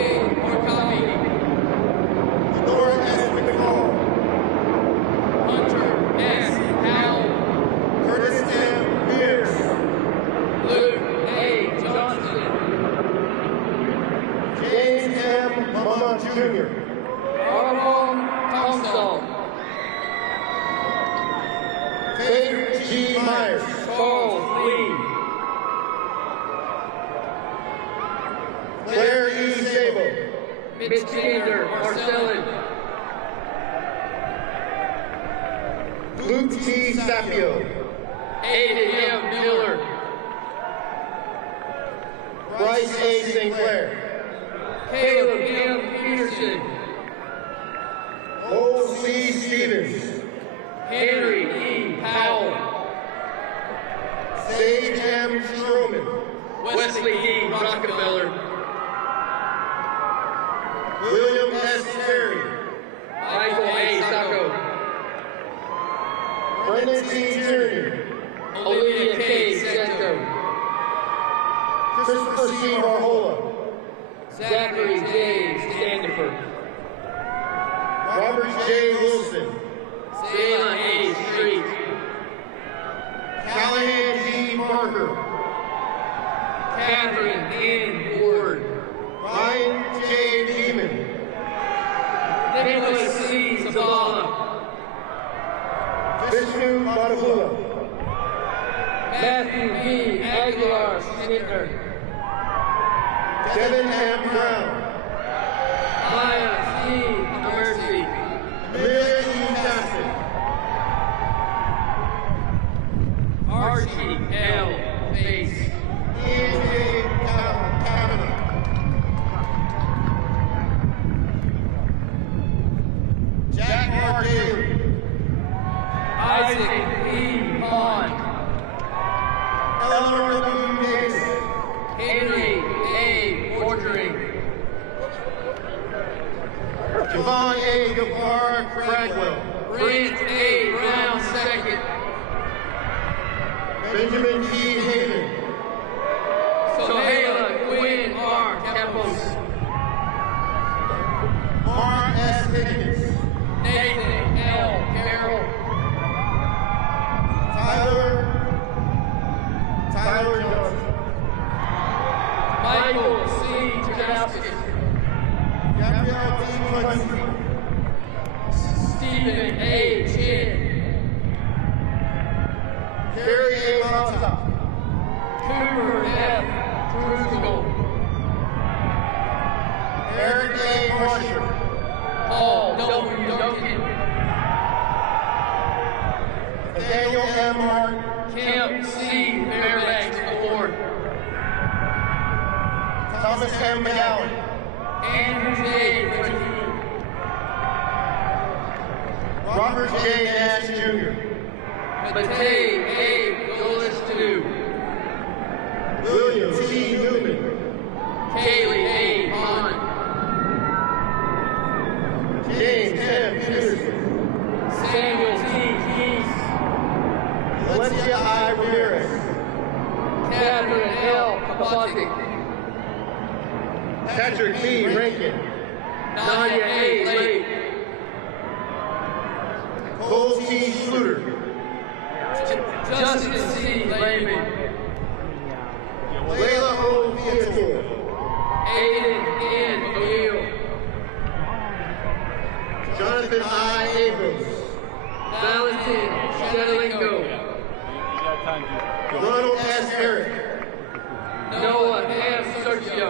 Markami. Laura S. McCall. Hunter S. Howell. Curtis M. Pierce. Luke A. Johnson. James M. Mama Jr. Armand Thompson. Faith G. Myers. Charles Lee. Claire E. Sabo. Mitch Kinder Marcellin. Luke T. Sapio. Aiden M. Miller. Bryce A. Sinclair. Caleb M. Peterson. O. C. Stevens. Henry E. Powell. Sage M. Stroman. Wesley D. Rockefeller. William S. Terry. Michael A. Sacco. Brendan T. Tierney. Olivia K. Santo. Christopher C. Marhola. Zachary J. Standifer. Robert J. Wilson. Salem A. Street. Callahan D. Parker. Catherine N. Ward. Ryan J. Beeman. Nicholas C. Zavala. Vishnu Madhavula. Matthew B. Aguilar Snitner. Devin M. Brown. Maya C. Mercy. Amelia E. Jackson. Archie L. Bates. Ian J. Kavanaugh. Jack R. Daly. Isaac E. Pond. Eleanor W. Davis. Henry A. Bordering. Javon A. Gavar Bradwell. Brent A. Brown II. Benjamin P. Haven. Sohaila Quinn R. Capos. Mark S. Daniel M. Martin. Camp C. Fairbanks Award. Thomas M. McGowan. Andrew J. Richardson. Robert J. Nash Jr. Matei A. Willis II. William T. Newman. Kaylee A. Bond. James M. Peterson. Samuel T. Keys. Valencia I. Ramirez. Catherine L. Kapati. Patrick B. Rankin. Nadia A. Lake. Cole T. Schluter. Justin C. Lehman. Layla O. Theodore. Aiden N. O'Neill. Jonathan I. Abrams. Valentin Shedelingo. Ronald S. Eric. Noah M. Sergio.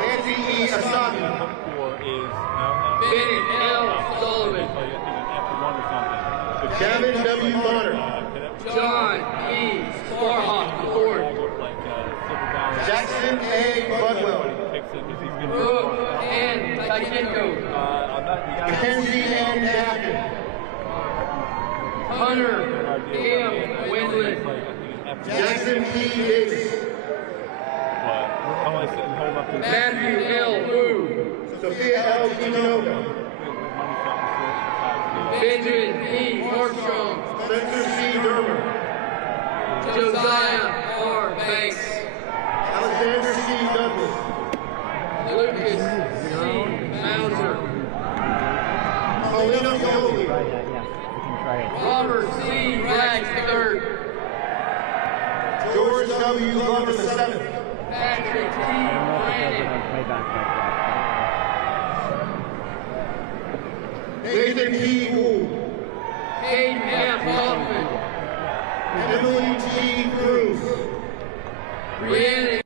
Nancy E. Asagi. Bennett L. Sullivan. Gavin W. Bonner. John E. Sparhawk Ford. Jackson A. Budwell. Brooke N. Tachenko. Mackenzie N. Daffin. Hunter M. Windland. Jackson P. Davis. Matthew L. Wu. Sophia L. Quinoga. Benjamin P. Armstrong. Spencer C. Dermer. Josiah R. Banks. Alexander C. Douglas. Lucas C. Mauser. Paulina Yoli. Robert C. Rags III. George W. Glover VII. Patrick T. Brandon. Nathan P. Wool. Hayden F. Hoffman. Emily T. Cruz. Brianna